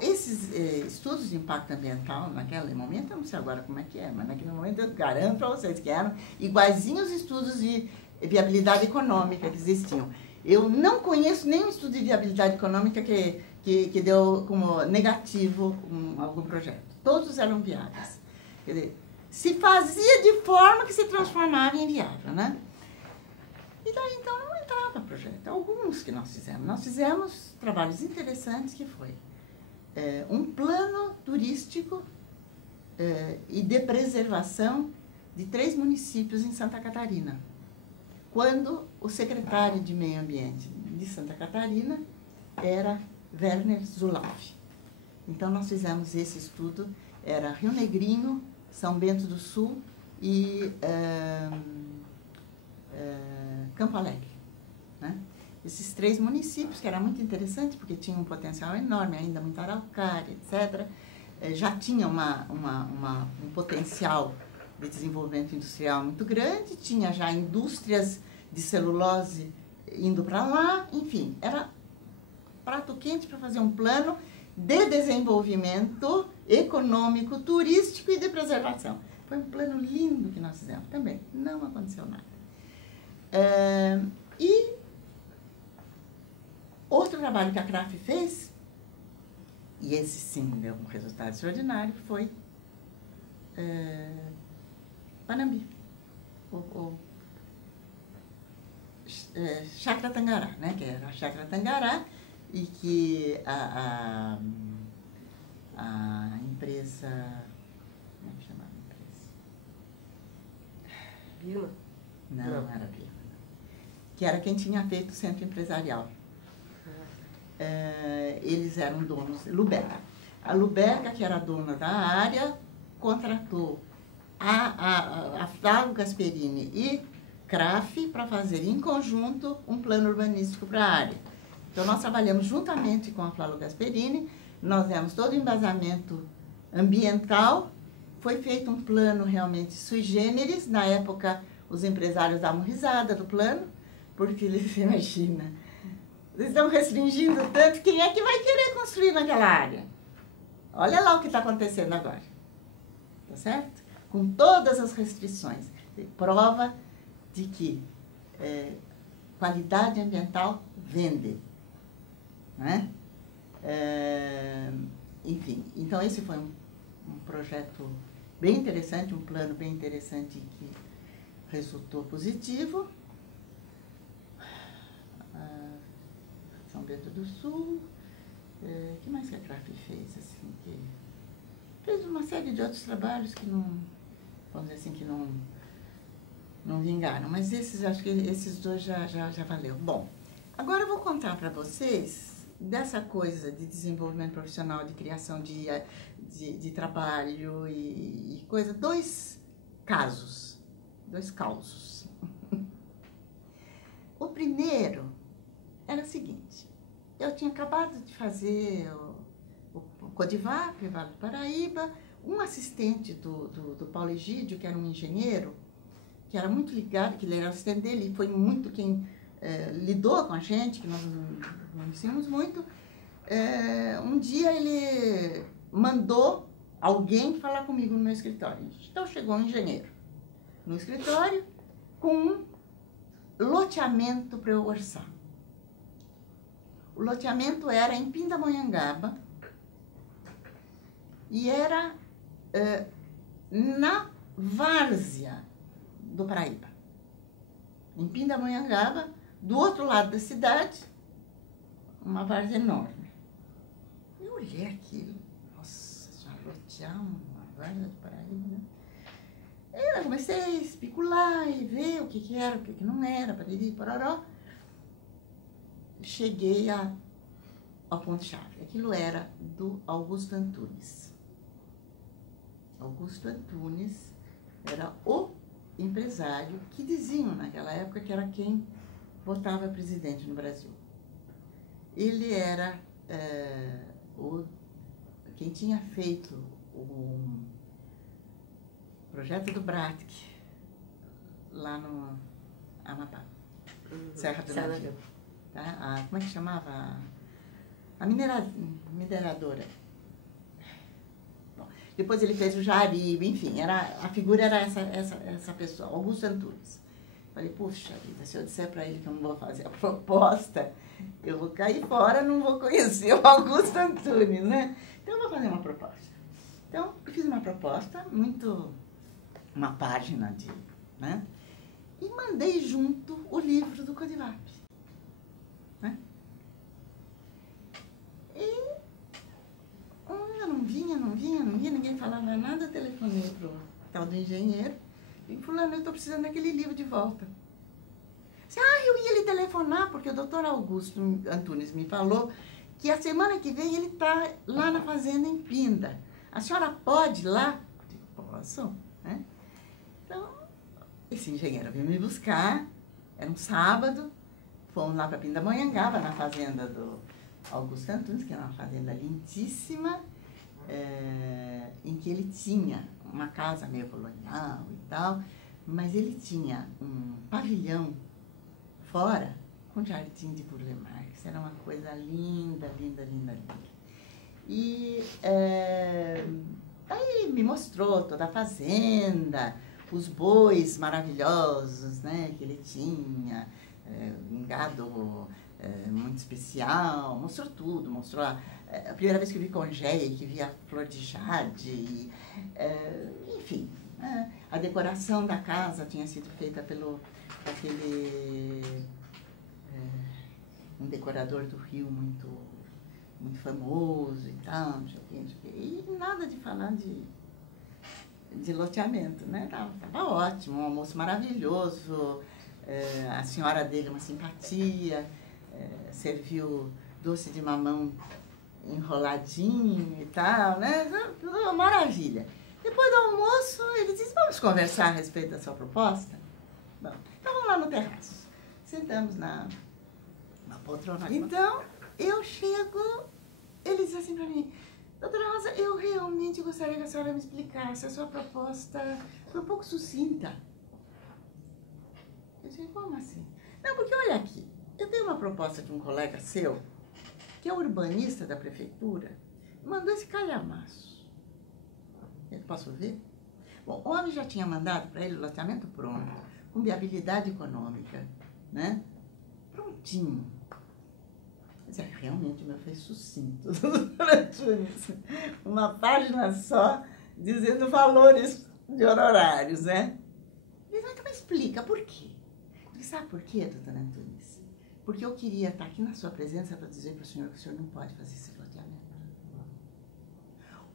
esses estudos de impacto ambiental, naquele momento, eu não sei agora como é que é, mas naquele momento eu garanto para vocês que eram iguaizinhos os estudos de viabilidade econômica que existiam. Eu não conheço nenhum estudo de viabilidade econômica que deu como negativo algum projeto. Todos eram viáveis. Quer dizer, se fazia de forma que se transformava em viável, né? E daí, então, não entrava projeto. Alguns que nós fizemos. Nós fizemos trabalhos interessantes, que foi um plano turístico e de preservação de 3 municípios em Santa Catarina, quando o secretário de Meio Ambiente de Santa Catarina era Werner Zulauf. Então, nós fizemos esse estudo, era Rio Negrinho, São Bento do Sul e Campo Alegre, né? Esses 3 municípios, que era muito interessante, porque tinham um potencial enorme, ainda muita araucária, etc. Já tinha um potencial de desenvolvimento industrial muito grande, tinha já indústrias de celulose indo para lá, enfim, era prato quente para fazer um plano de desenvolvimento econômico, turístico e de preservação. Foi um plano lindo que nós fizemos também, não aconteceu nada. E outro trabalho que a CRAF fez, e esse sim deu um resultado extraordinário, foi Panambi, o Chácara Tangará, né? Que era a Chácara Tangará, e que a empresa... Como é que chamava a empresa? Birma? Não era Birma. Que era quem tinha feito o centro empresarial. Eles eram donos, Luberga. A Luberga, que era dona da área, contratou a Flávio Gasperini e CRAF para fazer em conjunto um plano urbanístico para a área. Então, nós trabalhamos juntamente com a Flávio Gasperini, nós demos todo o embasamento ambiental, foi feito um plano realmente sui generis, na época os empresários davam risada do plano, porque eles imaginam, eles estão restringindo tanto, quem é que vai querer construir naquela área? Olha lá o que está acontecendo agora, tá certo? Com todas as restrições, prova de que qualidade ambiental vende, né? Enfim, então esse foi um projeto bem interessante, um plano bem interessante que resultou positivo. São Bento do Sul, que mais que a CRAF fez, assim, que fez uma série de outros trabalhos que não, vamos dizer assim, que não vingaram, mas esses, acho que esses dois já valeu. Bom, agora eu vou contar para vocês dessa coisa de desenvolvimento profissional, de criação de trabalho e coisa, dois causos. O primeiro era o seguinte, eu tinha acabado de fazer o Codivac, Vale do Paraíba, um assistente do Paulo Egídio, que era um engenheiro, que era muito ligado, que ele era assistente dele, e foi muito quem lidou com a gente, que nós não conhecíamos muito. Um dia ele mandou alguém falar comigo no meu escritório. Então chegou um engenheiro no escritório com um loteamento para eu orçar. O loteamento era em Pindamonhangaba e era na várzea do Paraíba. Em Pindamonhangaba, do outro lado da cidade, uma várzea enorme. Eu olhei aquilo, nossa, já lotear uma várzea do Paraíba, né? Eu comecei a especular e ver o que era, o que não era, pariri, pororó. Cheguei ao ponto-chave. Aquilo era do Augusto Antunes. Augusto Antunes era o empresário que diziam naquela época que era quem votava presidente no Brasil. Ele era quem tinha feito o projeto do Bratic lá no Amapá, Serra do Navio. Tá? Como é que chamava? A mineradora. Bom, depois ele fez o Jari, enfim, a figura era essa pessoa, Augusto Antunes. Falei, puxa vida, se eu disser para ele que eu não vou fazer a proposta, eu vou cair fora, não vou conhecer o Augusto Antunes, né? Então eu vou fazer uma proposta. Então, eu fiz uma proposta, uma página né? E mandei junto o livro do Codivac. Né? E eu não vinha, ninguém falava nada, eu telefonei pro tal do engenheiro e fulano, eu estou precisando daquele livro de volta. Eu ia lhe telefonar, porque o doutor Augusto Antunes me falou que a semana que vem ele está lá na fazenda em Pinda. A senhora pode ir lá? Eu digo, posso, né? Então, esse engenheiro veio me buscar, era um sábado, fomos lá para Pindamonhangaba, na fazenda do Augusto Antunes, que era uma fazenda lindíssima, em que ele tinha uma casa meio colonial e tal, mas ele tinha um pavilhão fora com jardim de Burle Marx. Era uma coisa linda, linda, linda, linda. E aí me mostrou toda a fazenda, os bois maravilhosos, né, que ele tinha, um gado muito especial, mostrou tudo, mostrou a primeira vez que eu vi Congeia, que vi a flor de jade, enfim, a decoração da casa tinha sido feita pelo um decorador do Rio muito famoso e tal, não sei o quê, não sei o quê. E nada de falar de loteamento, né? Tava ótimo, um almoço maravilhoso, a senhora dele uma simpatia, serviu doce de mamão enroladinho e tal, né? Tudo uma maravilha. Depois do almoço, ele disse, vamos conversar a respeito da sua proposta? Bom, então vamos lá no terraço. Sentamos na poltrona. Então, eu chego, ele diz assim para mim, doutora Rosa, eu realmente gostaria que a senhora me explicasse, a sua proposta foi um pouco sucinta. Eu disse, como assim? Não, porque olha aqui, eu tenho uma proposta de um colega seu, que é urbanista da prefeitura, mandou esse calhamaço. Eu posso ver? Bom, o homem já tinha mandado para ele o loteamento pronto, com viabilidade econômica, né? Prontinho. Mas realmente o meu foi sucinto. Uma página só, dizendo valores de honorários, né? Ele disse, então me explica, por quê? Ele disse, sabe por quê, doutora Antunes? Porque eu queria estar aqui na sua presença para dizer para o senhor que o senhor não pode fazer esse loteamento.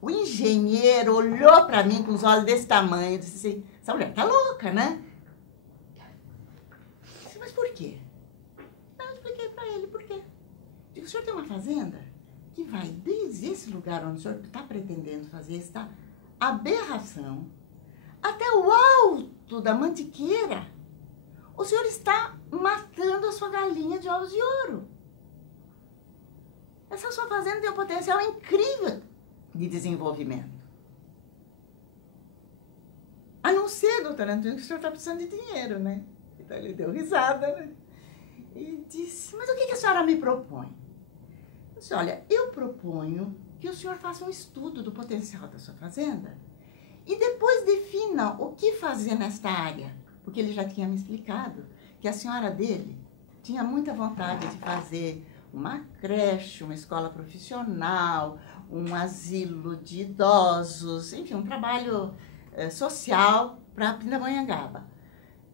O engenheiro olhou para mim com os olhos desse tamanho e disse assim, essa mulher tá louca, né? Eu disse, mas por quê? Eu expliquei para ele por quê. Digo, o senhor tem uma fazenda que vai desde esse lugar onde o senhor está pretendendo fazer esta aberração até o alto da Mantiqueira. O senhor está matando a sua galinha de ovos de ouro. Essa sua fazenda tem um potencial incrível de desenvolvimento. A não ser, doutora Antônio, que o senhor está precisando de dinheiro, né? Então ele deu risada, né? E disse, mas o que a senhora me propõe? Eu disse, olha, eu proponho que o senhor faça um estudo do potencial da sua fazenda e depois defina o que fazer nesta área. Porque ele já tinha me explicado que a senhora dele tinha muita vontade de fazer uma creche, uma escola profissional, um asilo de idosos, enfim, um trabalho social para Pindamonhangaba.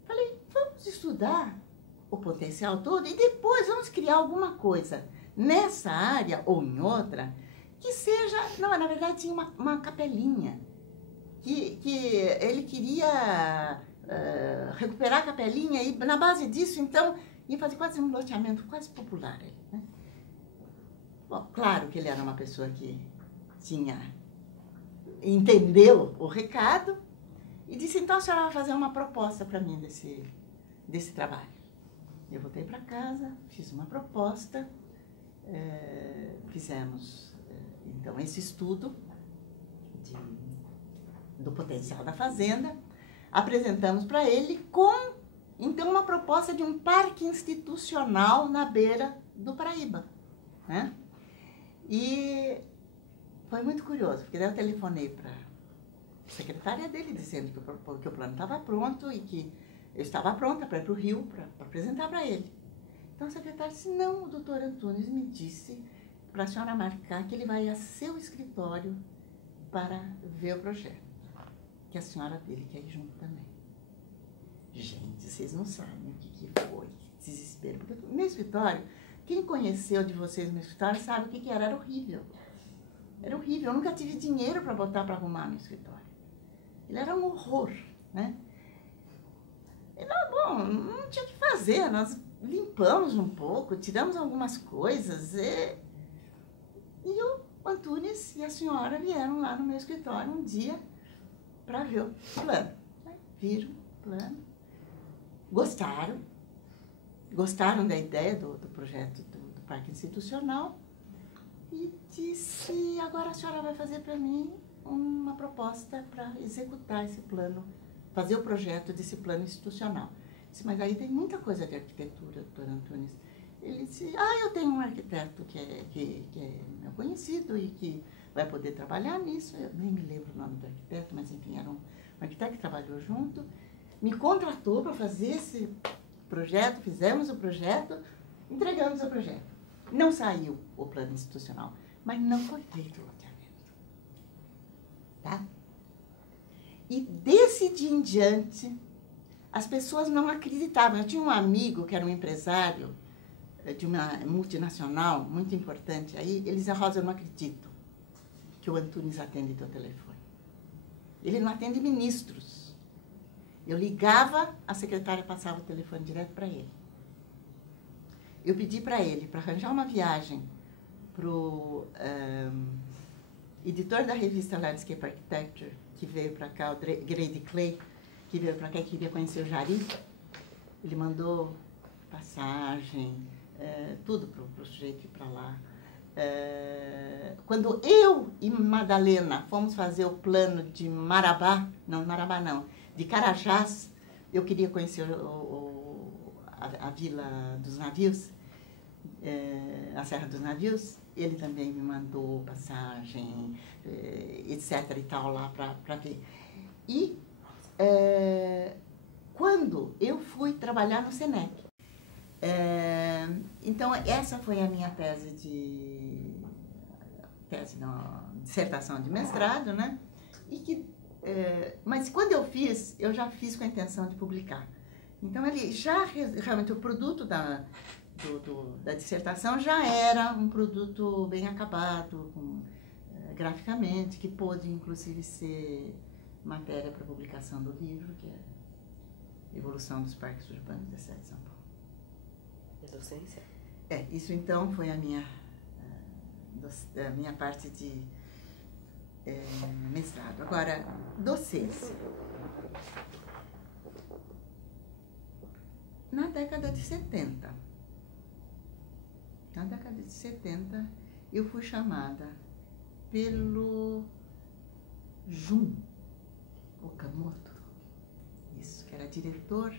Falei, vamos estudar o potencial todo e depois vamos criar alguma coisa nessa área ou em outra que seja... Não, na verdade tinha uma capelinha que ele queria recuperar a capelinha e na base disso, então, ia fazer quase um loteamento quase popular. Né? Bom, claro que ele era uma pessoa que entendeu o recado e disse, então a senhora vai fazer uma proposta para mim desse trabalho. Eu voltei para casa, fiz uma proposta, fizemos, então, esse estudo do potencial da fazenda, apresentamos para ele com, então, uma proposta de um parque institucional na beira do Paraíba, né? E foi muito curioso, porque daí eu telefonei para a secretária dele, dizendo que o plano estava pronto e que eu estava pronta para ir para o Rio para apresentar para ele. Então a secretária disse, não, o doutor Antunes me disse para a senhora marcar que ele vai a seu escritório para ver o projeto, que a senhora dele quer ir junto também. Gente, vocês não sabem o que foi, desespero. Porque o meu escritório, quem conheceu de vocês no meu escritório sabe o que era horrível. Era horrível, eu nunca tive dinheiro para botar para arrumar meu escritório. Ele era um horror, né? E bom, não tinha o que fazer, nós limpamos um pouco, tiramos algumas coisas e o Antunes e a senhora vieram lá no meu escritório um dia para ver o plano. Viram o plano, gostaram da ideia do projeto do Parque Institucional e disse, agora a senhora vai fazer para mim uma proposta para executar esse plano, fazer o projeto desse plano institucional. Disse, mas aí tem muita coisa de arquitetura, doutor Antunes. Ele disse, eu tenho um arquiteto que é meu conhecido e que vai poder trabalhar nisso. Eu nem me lembro o nome do arquiteto, mas enfim, era um arquiteto que trabalhou junto. Me contratou para fazer projeto, fizemos o projeto, entregamos o projeto. Não saiu o plano institucional, mas não foi feito o loteamento. Tá? E desse dia em diante, as pessoas não acreditavam. Eu tinha um amigo que era um empresário de uma multinacional muito importante. Aí ele dizia: Rosa, eu não acredito que o Antunes atende teu telefone. Ele não atende ministros. Eu ligava, a secretária passava o telefone direto para ele. Eu pedi para ele para arranjar uma viagem para o editor da revista Landscape Architecture, que veio para cá, o Grady Clay, que veio para cá e queria conhecer o Jari. Ele mandou passagem, tudo para o sujeito ir para lá. Quando eu e Madalena fomos fazer o plano de Marabá, de Carajás, eu queria conhecer a Vila dos Navios, a Serra dos Navios. Ele também me mandou passagem, etc. e tal, lá para ver. E quando eu fui trabalhar no Senec, então essa foi a minha dissertação de mestrado, né? Mas quando eu já fiz com a intenção de publicar. Então ele já realmente o produto da dissertação já era um produto bem acabado, graficamente, que pôde inclusive ser matéria para publicação do livro, que é Evolução dos Parques Urbanos da cidade de São Paulo. E docência? Isso então foi a minha parte de mestrado. Agora, docência. Na década de 70, eu fui chamada pelo Jun Okamoto, que era diretor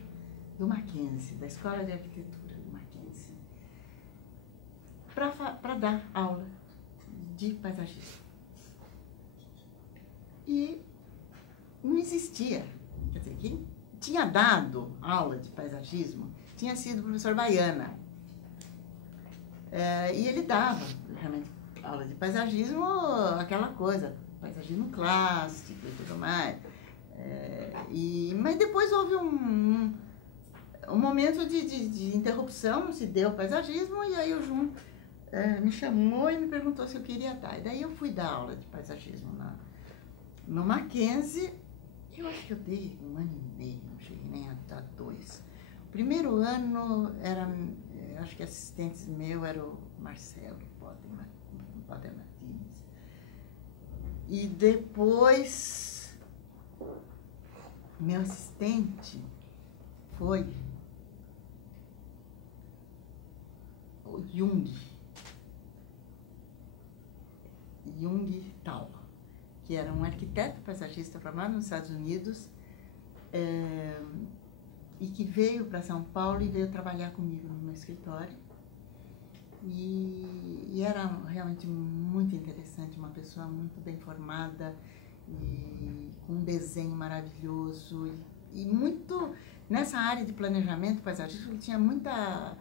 do Mackenzie, da Escola de Arquitetura do Mackenzie, para dar aula de paisagismo. E não existia, quer dizer, quem tinha dado aula de paisagismo tinha sido o professor Baiana. E ele dava realmente aula de paisagismo, aquela coisa, paisagismo clássico e tudo mais. Mas depois houve um momento de interrupção, não se deu o paisagismo, e aí o Jun me chamou e me perguntou se eu queria dar. E daí eu fui dar aula de paisagismo no Mackenzie. Eu acho que eu dei 1 ano e meio, não cheguei nem a dar 2. O primeiro ano acho que assistente meu era o Marcelo Poder Martins. E depois, meu assistente foi o Jung Tal, que era um arquiteto paisagista formado nos Estados Unidos, e que veio para São Paulo e veio trabalhar comigo no meu escritório. E era realmente muito interessante, uma pessoa muito bem formada, e com um desenho maravilhoso, e muito nessa área de planejamento paisagístico. Ele tinha muita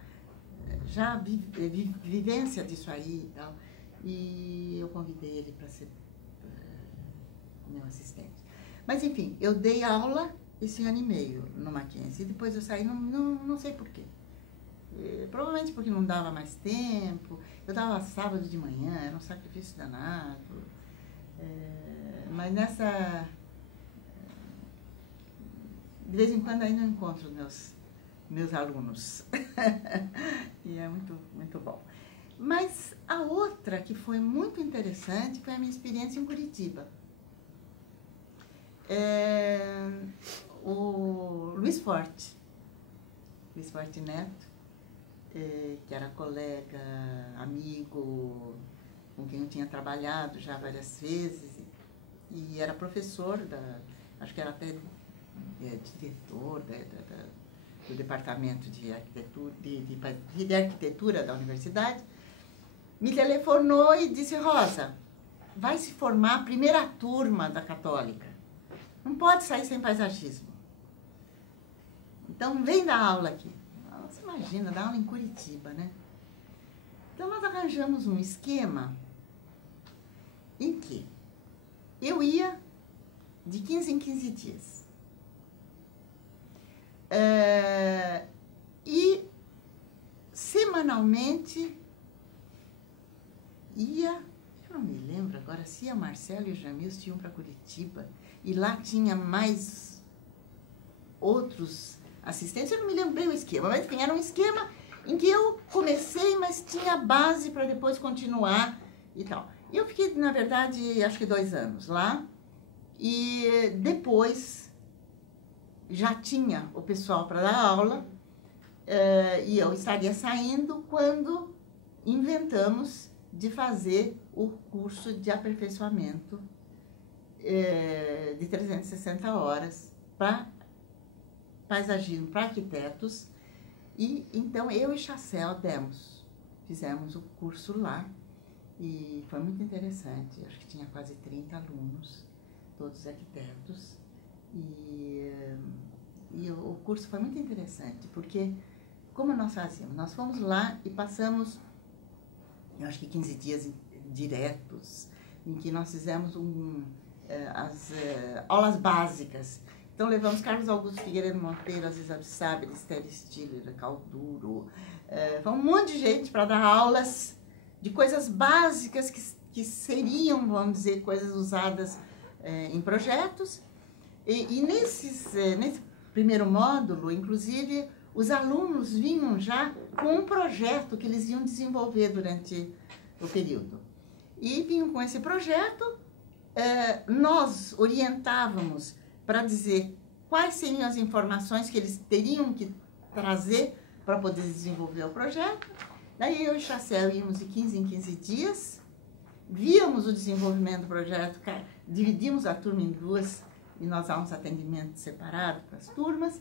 vivência disso aí e tal. E eu convidei ele para ser meu assistente. Mas, enfim, eu dei aula esse 1 ano e meio no Mackenzie. E depois eu saí, não sei porquê. Provavelmente porque não dava mais tempo. Eu dava sábado de manhã, era um sacrifício danado. Mas de vez em quando ainda eu encontro meus alunos. E é muito, muito bom. Mas a outra que foi muito interessante foi a minha experiência em Curitiba. O Luiz Forte Neto, que era colega, amigo, com quem eu tinha trabalhado já várias vezes, e era professor, acho que era até diretor do departamento de arquitetura da universidade, me telefonou e disse: Rosa, vai se formar a primeira turma da Católica. Não pode sair sem paisagismo. Então, vem dar aula aqui. imagina, dar aula em Curitiba, né? Então, nós arranjamos um esquema em que eu ia de 15 em 15 dias. E semanalmente ia, eu não me lembro agora, se a Marcelo e o Jamil iam para Curitiba e lá tinha mais outros assistentes, eu não me lembro bem o esquema, mas enfim, era um esquema em que eu comecei, mas tinha base para depois continuar e tal. E eu fiquei, na verdade, acho que 2 anos lá, e depois já tinha o pessoal para dar aula, e eu estaria saindo quando inventamos de fazer o curso de aperfeiçoamento de 360 horas para paisagismo para arquitetos. E então eu e Chacel fizemos o curso lá e foi muito interessante. Acho que tinha quase 30 alunos, todos arquitetos, e o curso foi muito interessante, porque como nós fazíamos? Nós fomos lá e passamos, eu acho que 15 dias diretos, em que nós fizemos as aulas básicas. Então, levamos Carlos Augusto Figueiredo Monteiro, Aziz Absaber, Esther Stiller, Calduro, um monte de gente para dar aulas de coisas básicas que seriam, vamos dizer, coisas usadas em projetos. E nesse primeiro módulo, inclusive, os alunos vinham já com um projeto que eles iam desenvolver durante o período. E vinham com esse projeto, nós orientávamos para dizer quais seriam as informações que eles teriam que trazer para poder desenvolver o projeto. Daí eu e Chacel íamos de 15 em 15 dias, víamos o desenvolvimento do projeto, dividimos a turma em 2 e nós dávamos atendimento separado para as turmas,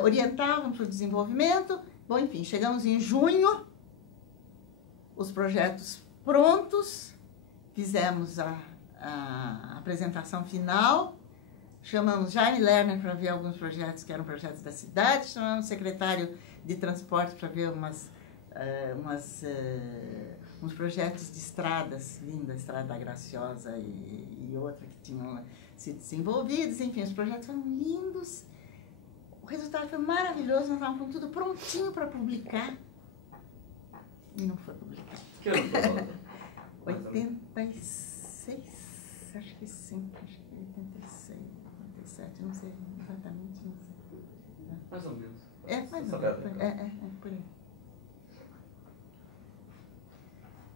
orientávamos o desenvolvimento. Bom, enfim, chegamos em junho, os projetos prontos, fizemos a apresentação final, chamamos Jaime Lerner para ver alguns projetos que eram projetos da cidade, chamamos o secretário de transporte para ver uns projetos de estradas, linda Estrada da Graciosa e outra que tinham sido desenvolvidos. Enfim, os projetos foram lindos, o resultado foi maravilhoso, nós estávamos com tudo prontinho para publicar e não foi publicado. Que ano foi? 86, acho que sim, acho que 86, 87, não sei exatamente, não sei. Mais ou menos. Mais ou menos, por aí.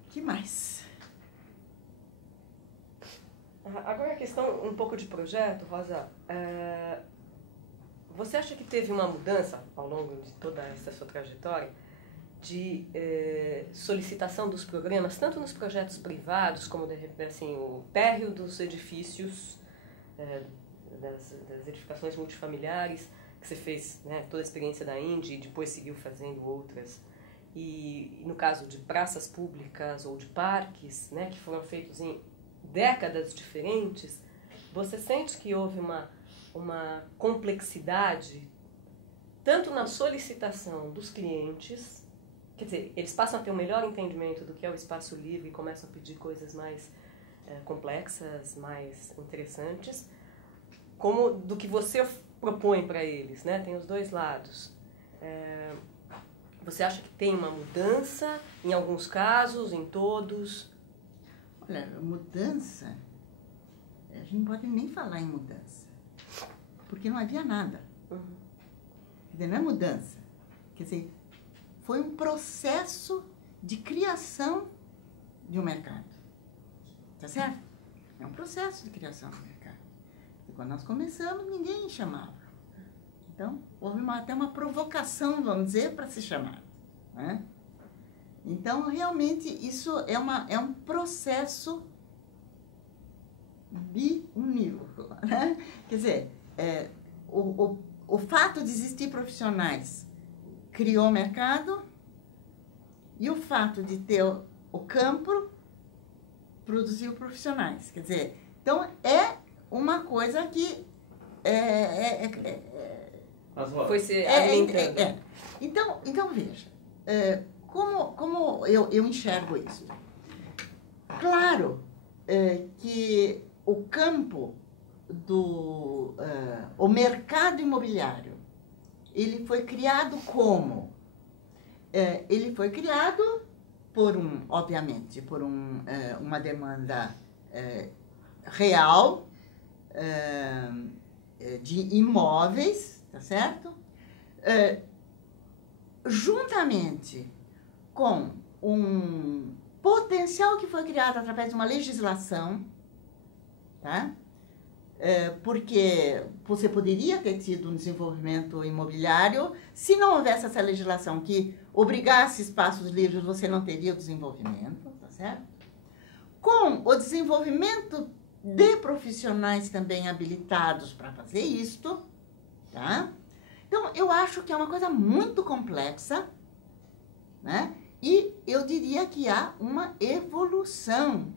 Que mais? Agora a questão um pouco de projeto, Rosa. Você acha que teve uma mudança ao longo de toda essa sua trajetória de solicitação dos programas, tanto nos projetos privados como assim, o térreo dos edifícios, das edificações multifamiliares, que você fez, né, toda a experiência da Indy e depois seguiu fazendo outras, e no caso de praças públicas ou de parques, né, que foram feitos em décadas diferentes, você sente que houve uma complexidade tanto na solicitação dos clientes, quer dizer, eles passam a ter um melhor entendimento do que é o espaço livre e começam a pedir coisas mais complexas, mais interessantes, como do que você propõe para eles, né? Tem os dois lados. Você acha que tem uma mudança em alguns casos, em todos? Olha, mudança, a gente não pode nem falar em mudança, porque não havia nada. Quer dizer, não é mudança. Quer dizer, foi um processo de criação de um mercado. Tá certo? É um processo de criação do mercado. E quando nós começamos, ninguém chamava. Então, houve até uma provocação, vamos dizer, para se chamar. Né? Então, realmente, isso é um processo biunívoco. Né? Quer dizer, o fato de existir profissionais criou mercado e o fato de ter o campo produziu profissionais. Quer dizer, então é uma coisa que As rodas. foi se alimentando. Então veja, como eu enxergo isso? Claro que o campo o mercado imobiliário, ele foi criado como? Ele foi criado obviamente, por uma demanda real de imóveis, tá certo? Juntamente com um potencial que foi criado através de uma legislação, tá? Porque você poderia ter tido um desenvolvimento imobiliário se não houvesse essa legislação que obrigasse espaços livres, você não teria o desenvolvimento, tá certo? Com o desenvolvimento de profissionais também habilitados para fazer isto, tá? Então, eu acho que é uma coisa muito complexa, né? E eu diria que há uma evolução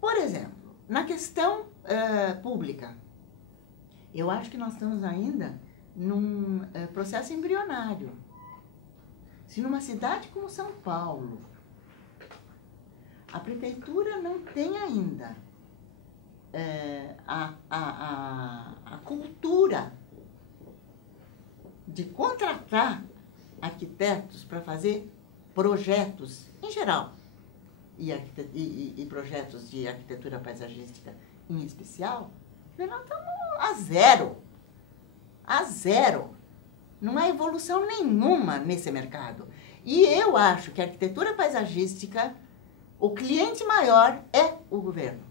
Por exemplo, na questão pública, eu acho que nós estamos ainda num processo embrionário. Se numa cidade como São Paulo, a prefeitura não tem ainda a cultura de contratar arquitetos para fazer projetos em geral e projetos de arquitetura paisagística em especial, nós estamos a zero. Não há evolução nenhuma nesse mercado. E eu acho que a arquitetura paisagística, o cliente maior é o governo.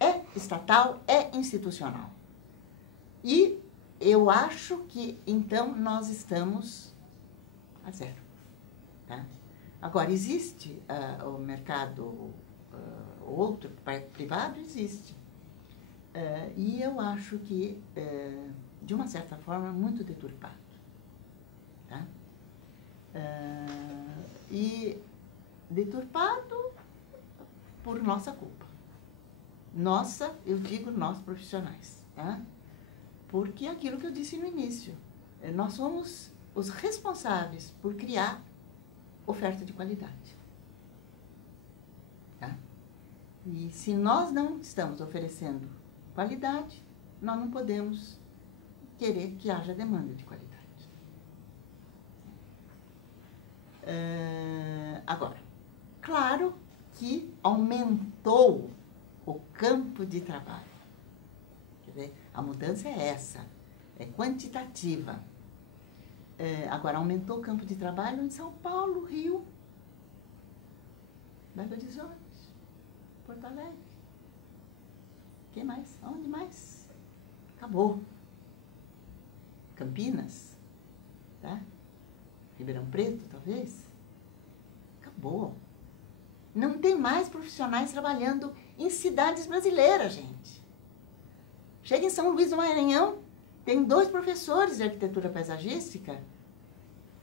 É estatal, é institucional. E eu acho que, então, nós estamos a zero. Tá? Agora, existe o mercado outro, privado, existe. E eu acho que, de uma certa forma, muito deturpado. Tá? E deturpado por nossa culpa. Nossa, eu digo nós profissionais, tá? Porque aquilo que eu disse no início, nós somos os responsáveis por criar oferta de qualidade. Tá? E se nós não estamos oferecendo qualidade, nós não podemos querer que haja demanda de qualidade. Agora, claro que aumentou o campo de trabalho. Quer dizer, a mudança é essa, é quantitativa. Agora, aumentou o campo de trabalho em São Paulo, Rio, Belo Horizonte, Porto Alegre. Quem mais? Onde mais? Acabou. Campinas, tá? Ribeirão Preto, talvez. Acabou. Não tem mais profissionais trabalhando em cidades brasileiras, gente. Chega em São Luís do Maranhão, tem 2 professores de arquitetura paisagística,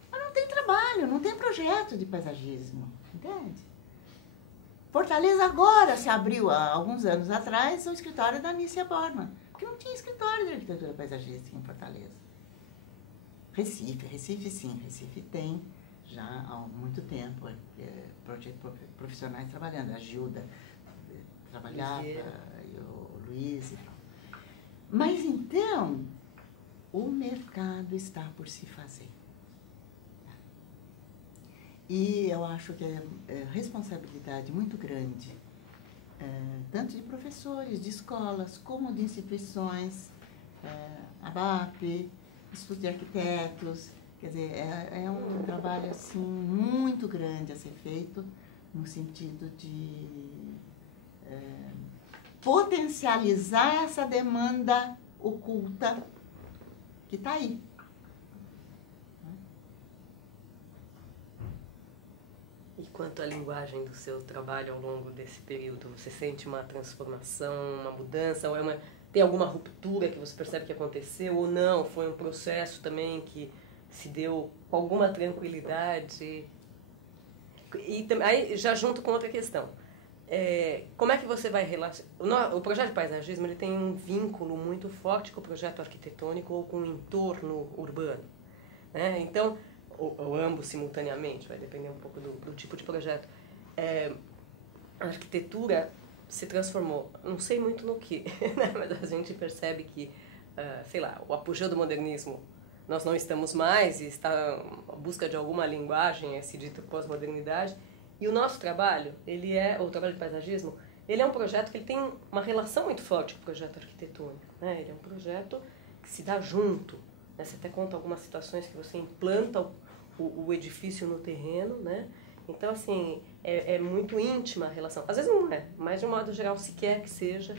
mas não tem trabalho, não tem projeto de paisagismo, entende? Fortaleza agora se abriu, há alguns anos atrás, o escritório da Nícia Borman, porque não tinha escritório de arquitetura paisagística em Fortaleza. Recife sim, Recife tem já há muito tempo profissionais trabalhando, a Gilda trabalhava, e o Luiz e tal. Mas então, o mercado está por se fazer. E eu acho que é responsabilidade muito grande, tanto de professores, de escolas, como de instituições, ABAP, Instituto de Arquitetos. Quer dizer, é um trabalho assim, muito grande a ser feito, no sentido de potencializar essa demanda oculta que está aí. E quanto à linguagem do seu trabalho ao longo desse período, você sente uma transformação, uma mudança, ou tem alguma ruptura que você percebe que aconteceu, ou não? Foi um processo também que se deu com alguma tranquilidade? E aí, já junto com outra questão, como é que você vai relacionar... O projeto de paisagismo ele tem um vínculo muito forte com o projeto arquitetônico ou com o entorno urbano, né? Então, ou ambos simultaneamente, vai depender um pouco do tipo de projeto. A arquitetura se transformou, não sei muito no que, né? Mas a gente percebe que, sei lá, o apogeu do modernismo, nós não estamos mais, e está a busca de alguma linguagem, esse dito pós-modernidade. E o nosso trabalho, o trabalho de paisagismo, ele é um projeto que ele tem uma relação muito forte com o projeto arquitetônico, né? Ele é um projeto que se dá junto, né? Você até conta algumas situações que você implanta o edifício no terreno, né? Então, assim, é muito íntima a relação. Às vezes não é, mas de um modo geral se quer que seja.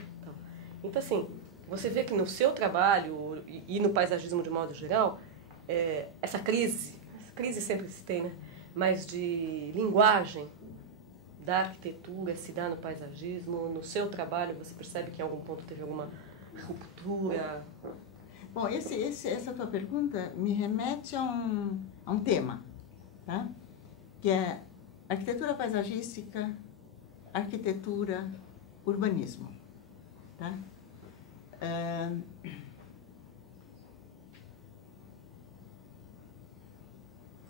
Então, assim, você vê que no seu trabalho e no paisagismo de modo geral, essa crise sempre se tem, né? Mas de linguagem da arquitetura se dá no paisagismo. No seu trabalho, você percebe que em algum ponto teve alguma ruptura? Bom, essa tua pergunta me remete a um tema, tá? Que é arquitetura paisagística, arquitetura, urbanismo, tá?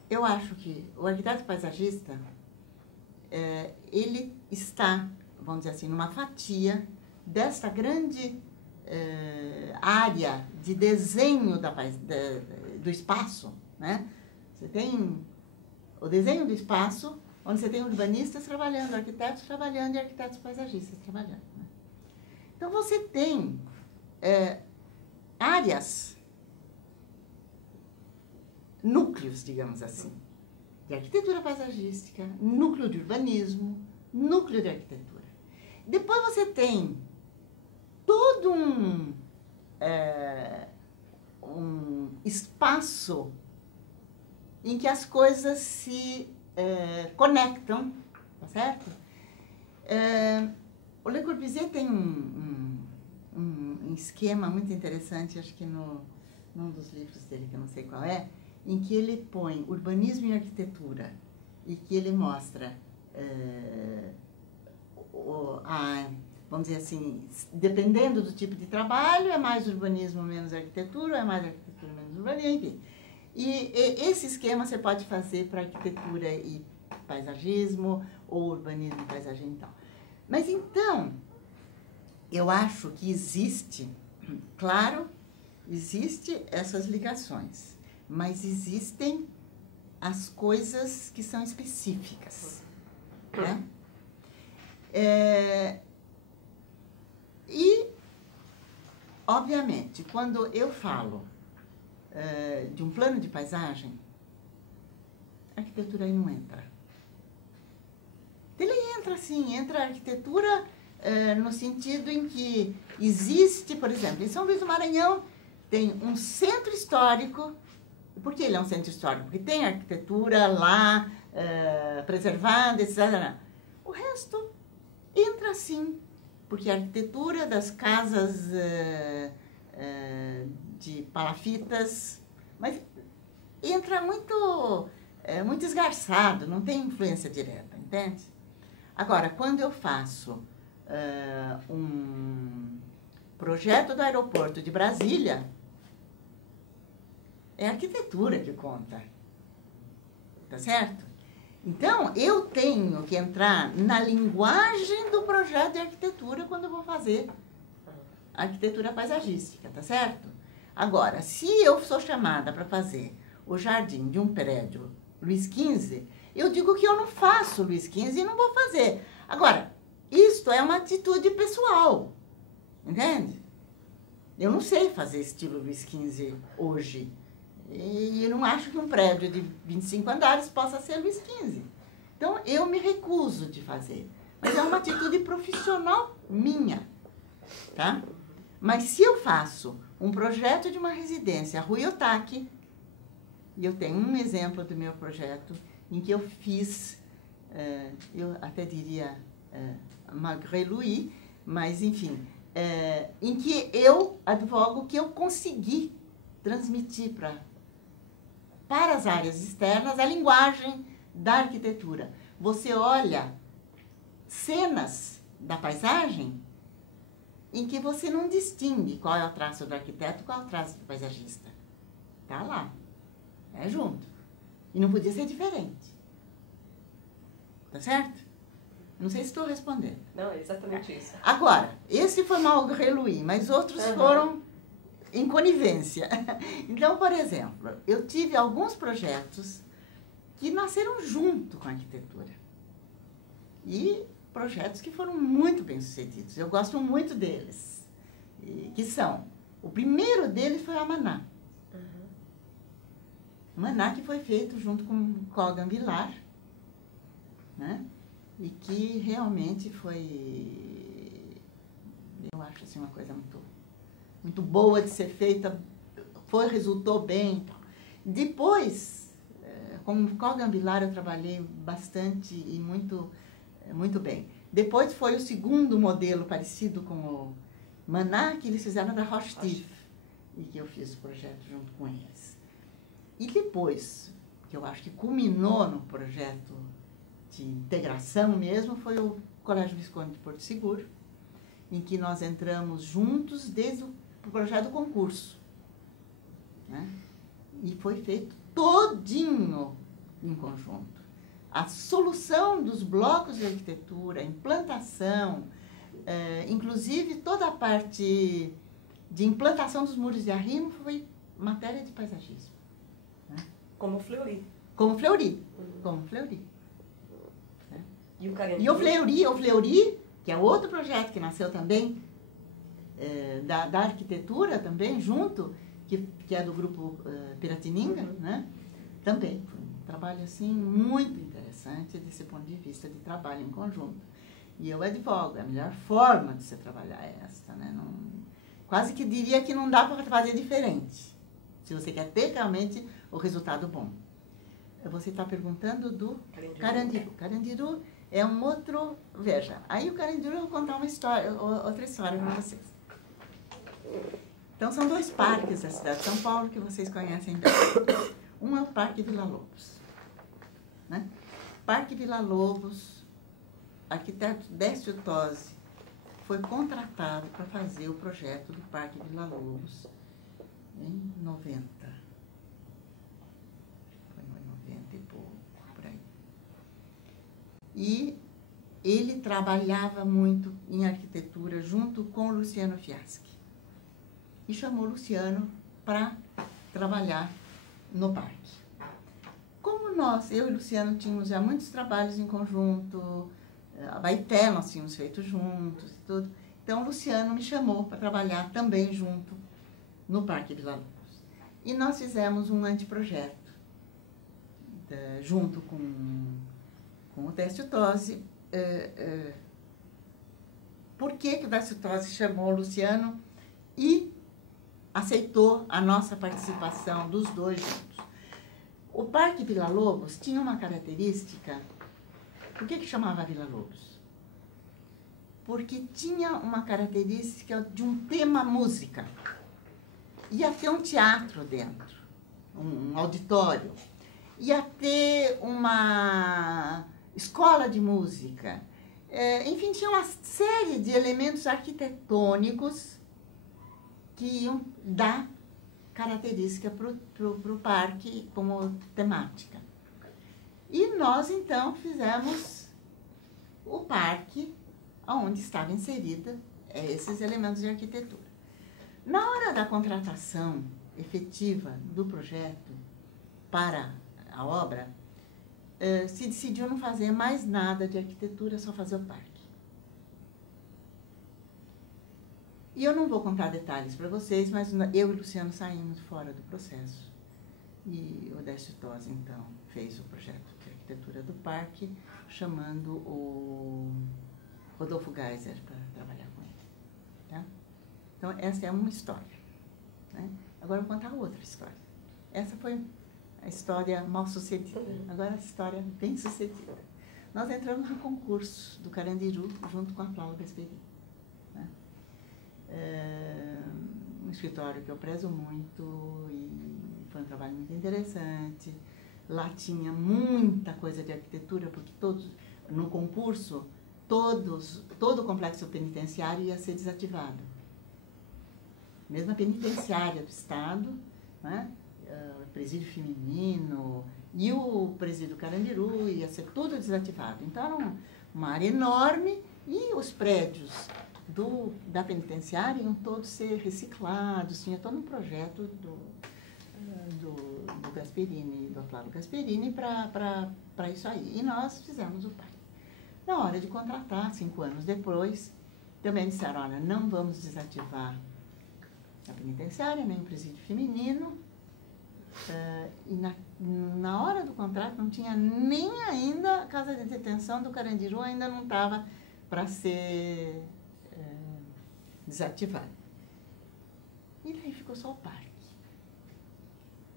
Eu acho que o arquiteto paisagista, ele está, vamos dizer assim, numa fatia desta grande área de desenho do espaço, né? Você tem o desenho do espaço, onde você tem urbanistas trabalhando, arquitetos trabalhando e arquitetos paisagistas trabalhando, né? Então, você tem áreas, núcleos, digamos assim, de arquitetura paisagística, núcleo de urbanismo, núcleo de arquitetura. Depois você tem todo um espaço em que as coisas se conectam, tá certo? O Le Corbusier tem um esquema muito interessante, acho que num dos livros dele, que eu não sei qual é, em que ele põe urbanismo e arquitetura e que ele mostra, vamos dizer assim, dependendo do tipo de trabalho, é mais urbanismo, menos arquitetura, é mais arquitetura, menos urbanismo, enfim. E esse esquema você pode fazer para arquitetura e paisagismo, ou urbanismo e paisagismo e tal. Mas então, eu acho que existe, claro, existe essas ligações, mas existem as coisas que são específicas, né? E, obviamente, quando eu falo de um plano de paisagem, a arquitetura aí não entra. Ele entra, sim, entra a arquitetura no sentido em que existe, por exemplo, em São Luís do Maranhão tem um centro histórico. Por que ele é um centro histórico? Porque tem arquitetura lá, preservada, etc. O resto entra sim, porque a arquitetura das casas de palafitas, mas entra muito esgarçado, não tem influência direta, entende? Agora, quando eu faço um projeto do aeroporto de Brasília, é a arquitetura que conta, tá certo? Então, eu tenho que entrar na linguagem do projeto de arquitetura quando eu vou fazer arquitetura paisagística, tá certo? Agora, se eu sou chamada para fazer o jardim de um prédio Luís XV, eu digo que eu não faço Luís XV e não vou fazer. Agora, isto é uma atitude pessoal, entende? Eu não sei fazer estilo Luís XV hoje. E eu não acho que um prédio de 25 andares possa ser Luís XV. Então, eu me recuso de fazer. Mas é uma atitude profissional minha, tá? Mas se eu faço um projeto de uma residência, Rui Otaki, e eu tenho um exemplo do meu projeto, em que eu fiz, eu até diria malgré lui, mas enfim, em que eu advogo que eu consegui transmitir para as áreas externas a linguagem da arquitetura. Você olha cenas da paisagem em que você não distingue qual é o traço do arquiteto e qual é o traço do paisagista. Está lá. É junto. E não podia ser diferente. Tá certo? Não sei se estou respondendo. Não, é exatamente isso. Agora, esse foi Malgré Louis, mas outros foram em conivência. Então, por exemplo, eu tive alguns projetos que nasceram junto com a arquitetura. E projetos que foram muito bem-sucedidos. Eu gosto muito deles. Que são... O primeiro deles foi a Maná. Maná que foi feito junto com Colgan Vilar, né? E que realmente foi, eu acho assim, uma coisa muito boa de ser feita, resultou bem. Depois, com Colgan Vilar eu trabalhei bastante e muito bem. Depois foi o segundo modelo parecido com o Maná, que eles fizeram da Roche Tif, e que eu fiz o projeto junto com eles. E depois, que eu acho que culminou no projeto de integração mesmo, foi o Colégio Visconde de Porto Seguro, em que nós entramos juntos desde o projeto do concurso, né? E foi feito todinho em conjunto. A solução dos blocos de arquitetura, a implantação, inclusive toda a parte de implantação dos muros de arrimo foi matéria de paisagismo. Como o Fleury. Como Fleury. Como Fleury. E o Carandiru? E o Fleury, que é outro projeto que nasceu também, da arquitetura também, junto, que é do grupo Piratininga, né? Também foi um trabalho assim, muito interessante desse ponto de vista de trabalho em conjunto. E eu advogo, a melhor forma de se trabalhar é esta, né? Não, quase que diria que não dá para fazer diferente, se você quer ter realmente o resultado bom. Você está perguntando do Carandiru. Carandiru é um outro... Veja, aí o Carandiru eu vou contar outra história para vocês. Então, são dois parques da cidade de São Paulo que vocês conhecem bem. Um é o Parque Vila Lobos, né? Parque Vila Lobos, arquiteto Décio Tosi foi contratado para fazer o projeto do Parque Vila Lobos em 90. Foi em 90 e pouco, por aí. E ele trabalhava muito em arquitetura junto com o Luciano Fiaschi. E chamou o Luciano para trabalhar no parque. Como eu e o Luciano tínhamos já muitos trabalhos em conjunto, a Baité nós tínhamos feito juntos e tudo, então o Luciano me chamou para trabalhar também junto no Parque Vila Lobos. E nós fizemos um anteprojeto, junto com o Décio Tosi. Por que o Décio Tosi chamou o Luciano e aceitou a nossa participação dos dois juntos? O Parque Vila Lobos tinha uma característica. Por que chamava Vila Lobos? Porque tinha uma característica de um tema música. Ia ter um teatro dentro, um auditório. Ia ter uma escola de música. Enfim, tinha uma série de elementos arquitetônicos que iam dar característica para o parque como temática. E nós, então, fizemos o parque onde estavam inseridos esses elementos de arquitetura. Na hora da contratação efetiva do projeto para a obra, se decidiu não fazer mais nada de arquitetura, só fazer o parque. E eu não vou contar detalhes para vocês, mas eu e o Luciano saímos fora do processo. E o Décio Tosi, então, fez o projeto de arquitetura do parque, chamando o Rodolfo Geiser para trabalhar com ele. Tá? Então, essa é uma história, né? Agora eu vou contar outra história. Essa foi a história mal sucedida. Agora a história bem sucedida. Nós entramos no concurso do Carandiru junto com a Flávia Gasperi. Né? Um escritório que eu prezo muito e foi um trabalho muito interessante. Lá tinha muita coisa de arquitetura, porque no concurso, todo o complexo penitenciário ia ser desativado. Mesmo a penitenciária do Estado, né? O presídio feminino e o presídio Carandiru ia ser tudo desativado. Então, era uma área enorme e os prédios da penitenciária iam todos ser reciclados, tinha todo um projeto do Gasperini, do Flávio Gasperini, para isso aí. E nós fizemos o parque. Na hora de contratar, 5 anos depois, também disseram, olha, não vamos desativar a penitenciária, nem o presídio feminino. E na hora do contrato não tinha nem ainda a casa de detenção do Carandiru, ainda não estava para ser desativada. E daí ficou só o parque.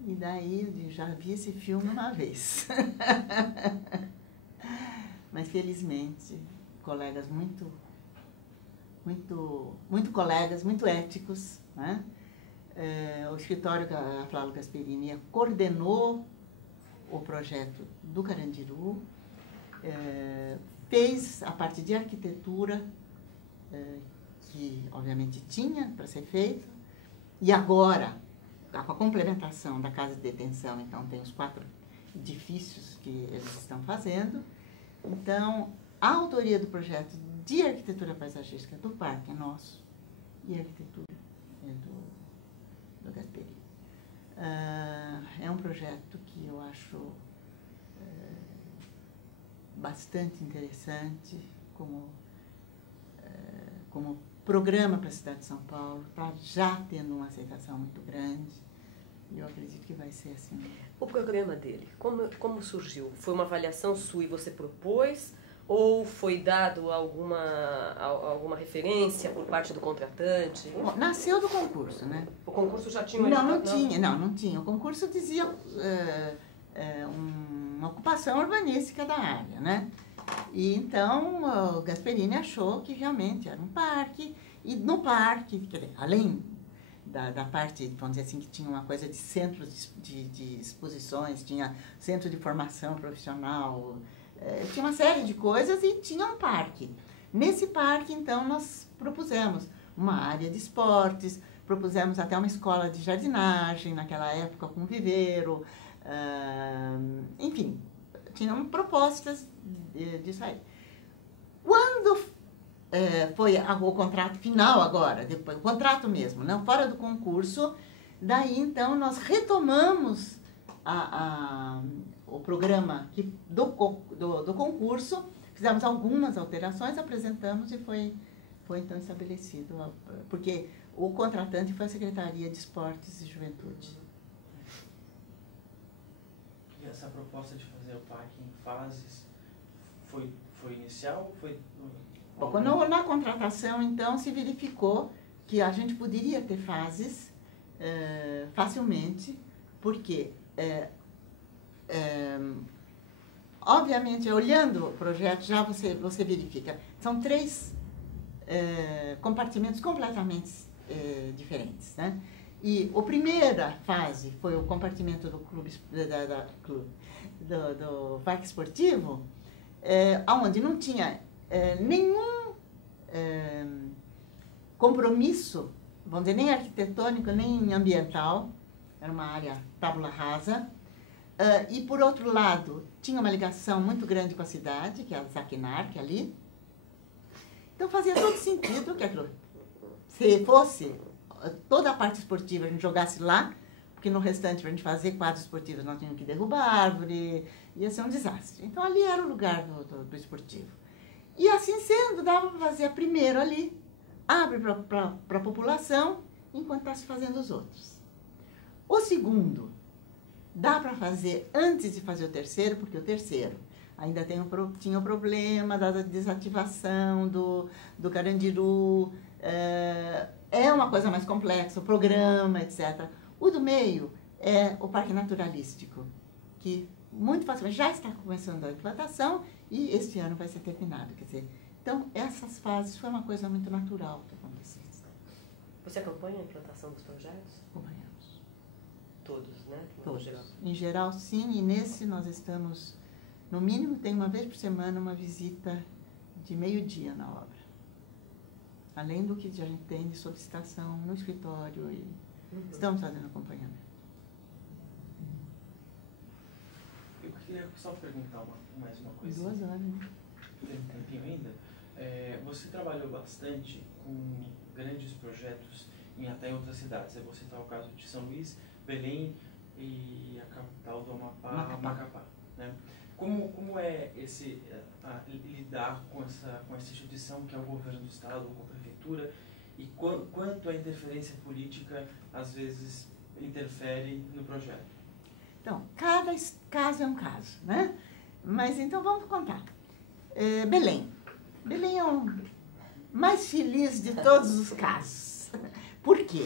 E daí eu já vi esse filme uma vez. Mas felizmente, colegas muito colegas, muito éticos, né? O escritório da Flávio Gasperini coordenou o projeto do Carandiru, fez a parte de arquitetura, que obviamente tinha para ser feito, e agora, com a complementação da casa de detenção, então tem os 4 edifícios que eles estão fazendo. Então, a autoria do projeto de arquitetura paisagística do parque é nosso, e a arquitetura é do Gasperini. É um projeto que eu acho bastante interessante como programa para a cidade de São Paulo, está já tendo uma aceitação muito grande, e eu acredito que vai ser assim. O programa dele, como surgiu? Foi uma avaliação sua e você propôs? Ou foi dado alguma referência por parte do contratante? Bom, nasceu do concurso, né? O concurso já tinha... Não tinha. O concurso dizia uma ocupação urbanística da área, né? E então o Gasperini achou que realmente era um parque, e no parque, quer dizer, além da parte, vamos dizer assim, que tinha uma coisa de centros de exposições, tinha centro de formação profissional, tinha uma série de coisas e tinha um parque. Nesse parque, então, nós propusemos uma área de esportes, propusemos até uma escola de jardinagem, naquela época com viveiro, enfim, tinham propostas disso aí. Quando foi o contrato final agora, depois, o contrato mesmo, não, fora do concurso, daí, então, nós retomamos o programa do concurso, fizemos algumas alterações, apresentamos e foi então estabelecido, porque o contratante foi a Secretaria de Esportes e Juventude. E essa proposta de fazer o parque em fases foi inicial ou foi... Na contratação, então, se verificou que a gente poderia ter fases facilmente, porque... obviamente, olhando o projeto, já você verifica. São 3 compartimentos completamente diferentes, né? E a primeira fase foi o compartimento do do parque esportivo, onde não tinha nenhum compromisso, vamos dizer, nem arquitetônico, nem ambiental. Era uma área tábula rasa. E, por outro lado, tinha uma ligação muito grande com a cidade, que é a Zaquinar, que é ali. Então, fazia todo sentido que aquilo, se fosse toda a parte esportiva, a gente jogasse lá, porque no restante, para a gente fazer quadros esportivos, nós tínhamos que derrubar árvore, ia ser um desastre. Então, ali era o lugar do esportivo. E, assim sendo, dava para fazer primeiro ali, abre para a população, enquanto está se fazendo os outros. O segundo... dá para fazer antes de fazer o terceiro, porque o terceiro ainda tinha o problema da desativação do Carandiru, é uma coisa mais complexa, o programa, etc. O do meio é o Parque Naturalístico, que muito facilmente já está começando a implantação e este ano vai ser terminado. Quer dizer, então, essas fases foi uma coisa muito natural que aconteceu. Você acompanha a implantação dos projetos? Acompanhamos. Todos, né? Todos. Em geral, sim. E nesse nós estamos, no mínimo, tem uma vez por semana uma visita de meio-dia na obra. Além do que a gente tem de solicitação no escritório e estamos fazendo acompanhamento. Eu queria só perguntar mais uma coisa. 2 horas, né? Tem um tempinho ainda. Você trabalhou bastante com grandes projetos até em outras cidades. Você está o caso de São Luís, Belém e a capital do Amapá, Macapá. Né? Como é lidar com essa instituição que é o governo do estado, com a prefeitura, e quanto a interferência política às vezes interfere no projeto? Então, cada caso é um caso, né? Mas então vamos contar. Belém. Belém é o mais feliz de todos os casos. Por quê?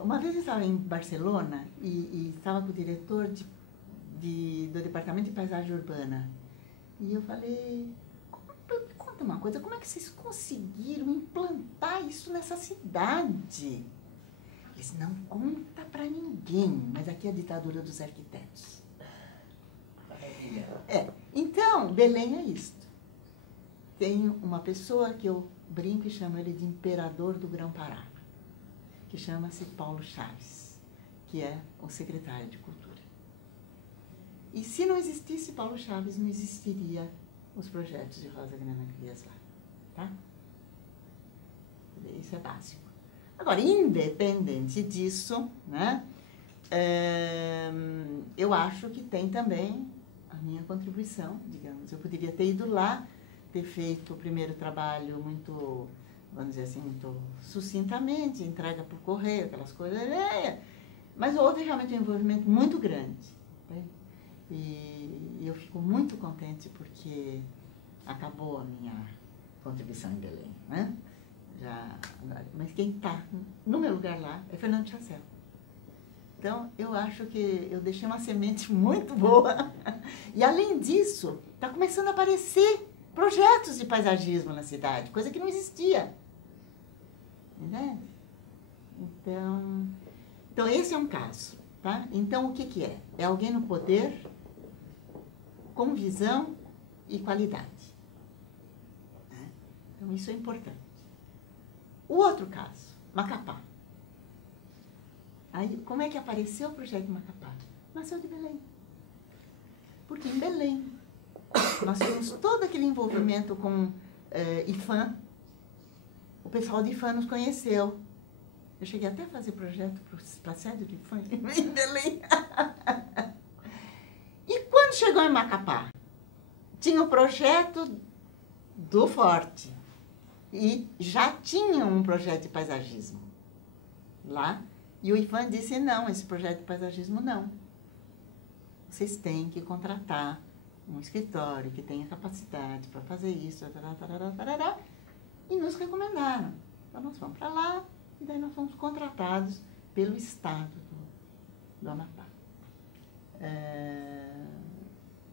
Uma vez eu estava em Barcelona e estava com o diretor do Departamento de Paisagem Urbana. E eu falei, me conta uma coisa, como é que vocês conseguiram implantar isso nessa cidade? Ele disse, não conta para ninguém, mas aqui é a ditadura dos arquitetos. Então, Belém é isto. Tem uma pessoa que eu brinco e chamo ele de imperador do Grão-Pará, que chama-se Paulo Chaves, que é o secretário de Cultura. E se não existisse Paulo Chaves, não existiria os projetos de Rosa Grana Crias lá, tá? Isso é básico. Agora, independente disso, né, eu acho que tem também a minha contribuição, digamos. Eu poderia ter ido lá, ter feito o primeiro trabalho muito, vamos dizer assim, muito sucintamente, entrega por correio, aquelas coisas, mas houve realmente um envolvimento muito grande. Né? E eu fico muito contente porque acabou a minha contribuição em Belém, né? Mas quem está no meu lugar lá é Fernando Chassel. Então, eu acho que eu deixei uma semente muito boa. E, além disso, está começando a aparecer projetos de paisagismo na cidade, coisa que não existia. Entende? Então, esse é um caso. Tá? Então, o que é? É alguém no poder com visão e qualidade. Então, isso é importante. O outro caso, Macapá. Aí, como é que apareceu o projeto de Macapá? Nasceu de Belém. Porque em Belém, nós temos todo aquele envolvimento com IFAM. O pessoal de IFAM nos conheceu. Eu cheguei até a fazer projeto para a sede do IFAM em Belém. E quando chegou em Macapá, tinha o projeto do Forte. E já tinha um projeto de paisagismo lá. E o IFAM disse, não, esse projeto de paisagismo não. Vocês têm que contratar um escritório que tenha capacidade para fazer isso, e nos recomendaram. Então, nós fomos para lá, e daí nós fomos contratados pelo Estado do Amapá.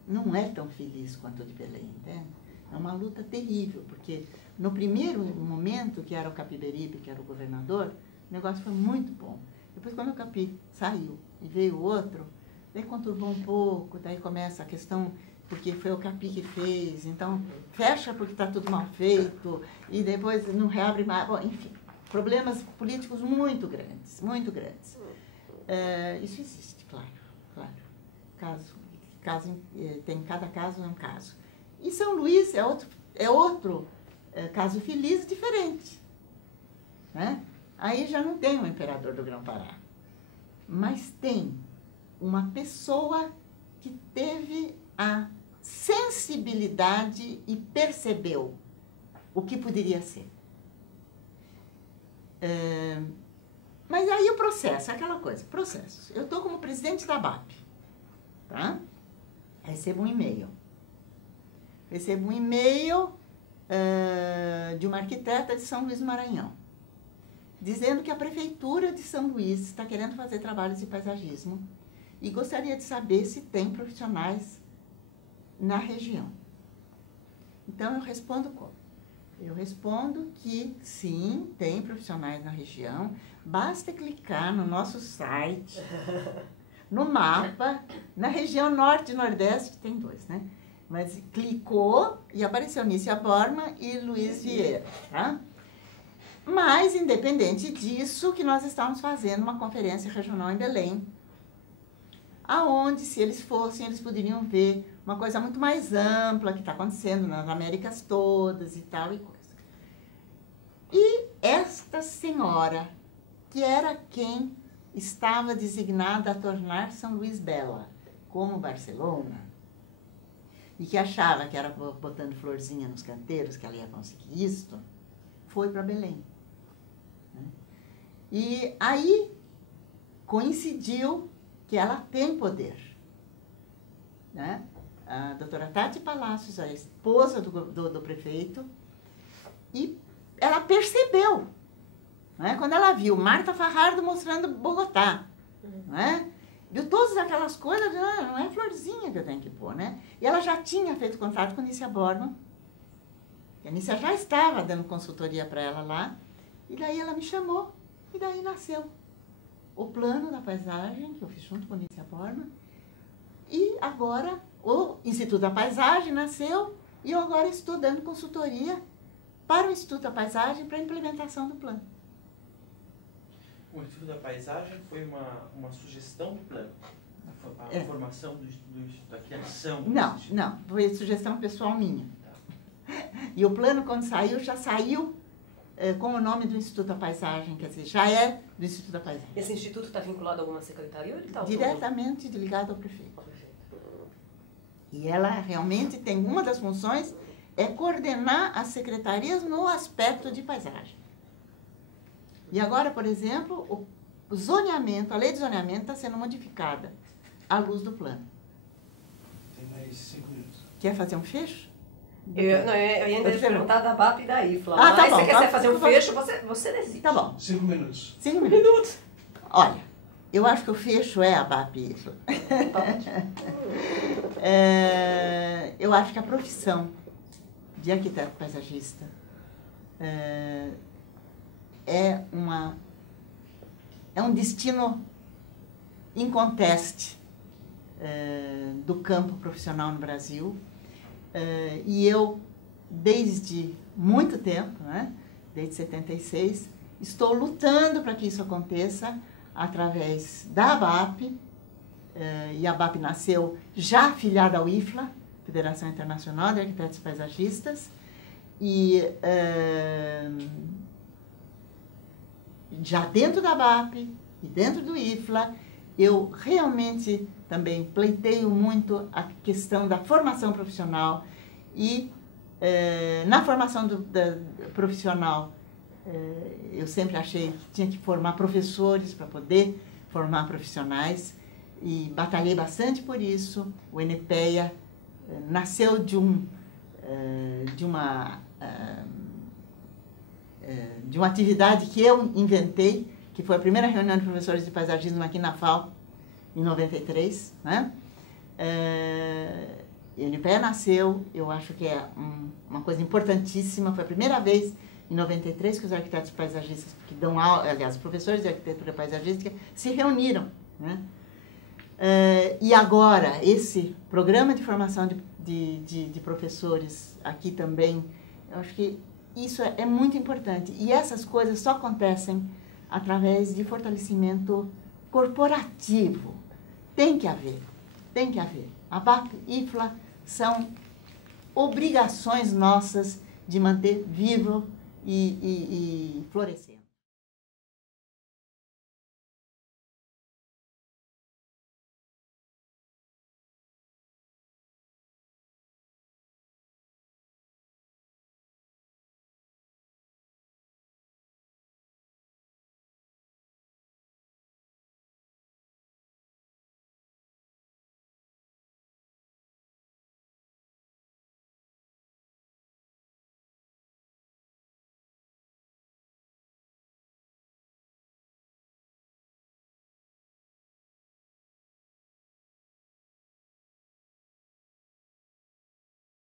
Não é tão feliz quanto o de Belém, entende? É uma luta terrível, porque no primeiro momento, que era o Capiberibe, que era o governador, o negócio foi muito bom. Depois, quando o Capi saiu e veio o outro, daí conturbou um pouco, daí começa a questão, porque foi o Capi que fez, então fecha porque está tudo mal feito, e depois não reabre mais, bom, enfim, problemas políticos muito grandes, muito grandes. Isso existe, claro. Cada caso é um caso. E São Luís é outro caso feliz diferente, né? Aí já não tem o imperador do Grão-Pará, mas tem uma pessoa que teve a sensibilidade e percebeu o que poderia ser. Mas aí o processo, aquela coisa, processo. Eu estou como presidente da BAP, tá? Recebo um e-mail. De uma arquiteta de São Luís do Maranhão, dizendo que a Prefeitura de São Luís está querendo fazer trabalhos de paisagismo e gostaria de saber se tem profissionais na região. Então, eu respondo como? Eu respondo que sim, tem profissionais na região, basta clicar no nosso site, no mapa, na região norte e nordeste, tem 2, né? mas clicou e apareceu Nícia Bormann e Luiz Vieira, tá? Mas, independente disso, que nós estávamos fazendo uma conferência regional em Belém, aonde, se eles fossem, eles poderiam ver uma coisa muito mais ampla que está acontecendo nas Américas todas e tal e coisa. E esta senhora, que era quem estava designada a tornar São Luís Bela, como Barcelona, e que achava que era botando florzinha nos canteiros que ela ia conseguir isto, foi para Belém. E aí coincidiu que ela tem poder, né? A doutora Tati Palacios, a esposa do prefeito, e ela percebeu, né? Quando ela viu Marta Fajardo mostrando Bogotá, né? Viu todas aquelas coisas, não é florzinha que eu tenho que pôr, né? E ela já tinha feito contato com a Nícia Bormann, e a Nícia já estava dando consultoria para ela lá, e daí ela me chamou, e daí nasceu o plano da paisagem, que eu fiz junto com a Nícia Bormann, e agora o Instituto da Paisagem nasceu, e eu agora estou dando consultoria para o Instituto da Paisagem para a implementação do plano. O Instituto da Paisagem foi uma sugestão do plano? A formação da criação? Não, foi sugestão pessoal minha. Tá. E o plano, quando saiu, já saiu com o nome do Instituto da Paisagem, quer dizer, já é do Instituto da Paisagem. Esse instituto está vinculado a alguma secretaria ou ele está diretamente ligado ao prefeito. E ela realmente tem, uma das funções é coordenar as secretarias no aspecto de paisagem. E agora, por exemplo, o zoneamento, a lei de zoneamento está sendo modificada à luz do plano. Tem mais 5 minutos. Quer fazer um fecho? Eu ainda ia perguntar da BAP e da IFLA. Tá mas bom, se você quiser fazer um fecho, você decide. Tá bom. 5 minutos. 5 minutos. Olha, eu acho que o fecho é a BAP e IFLA. Eu acho que a profissão de arquiteto paisagista é um destino inconteste do campo profissional no Brasil. E eu, desde muito tempo, né, desde 76, estou lutando para que isso aconteça através da ABAP, e a ABAP nasceu já afiliada ao IFLA, Federação Internacional de Arquitetos Paisagistas, e já dentro da ABAP e dentro do IFLA, eu realmente também pleiteio muito a questão da formação profissional e na formação profissional eu sempre achei que tinha que formar professores para poder formar profissionais e batalhei bastante por isso. O ENEPEA nasceu de uma atividade que eu inventei, que foi a primeira reunião de professores de paisagismo aqui na FAO, em 93, né? O ENEPEA nasceu, eu acho que é uma coisa importantíssima, foi a primeira vez em 93 que os arquitetos paisagistas que dão aula, aliás, os professores de arquitetura paisagística se reuniram, né? E agora, esse programa de formação de professores aqui também, eu acho que isso é muito importante. E essas coisas só acontecem através de fortalecimento corporativo. Tem que haver, tem que haver. A BAP e IFLA são obrigações nossas de manter vivo e florescendo.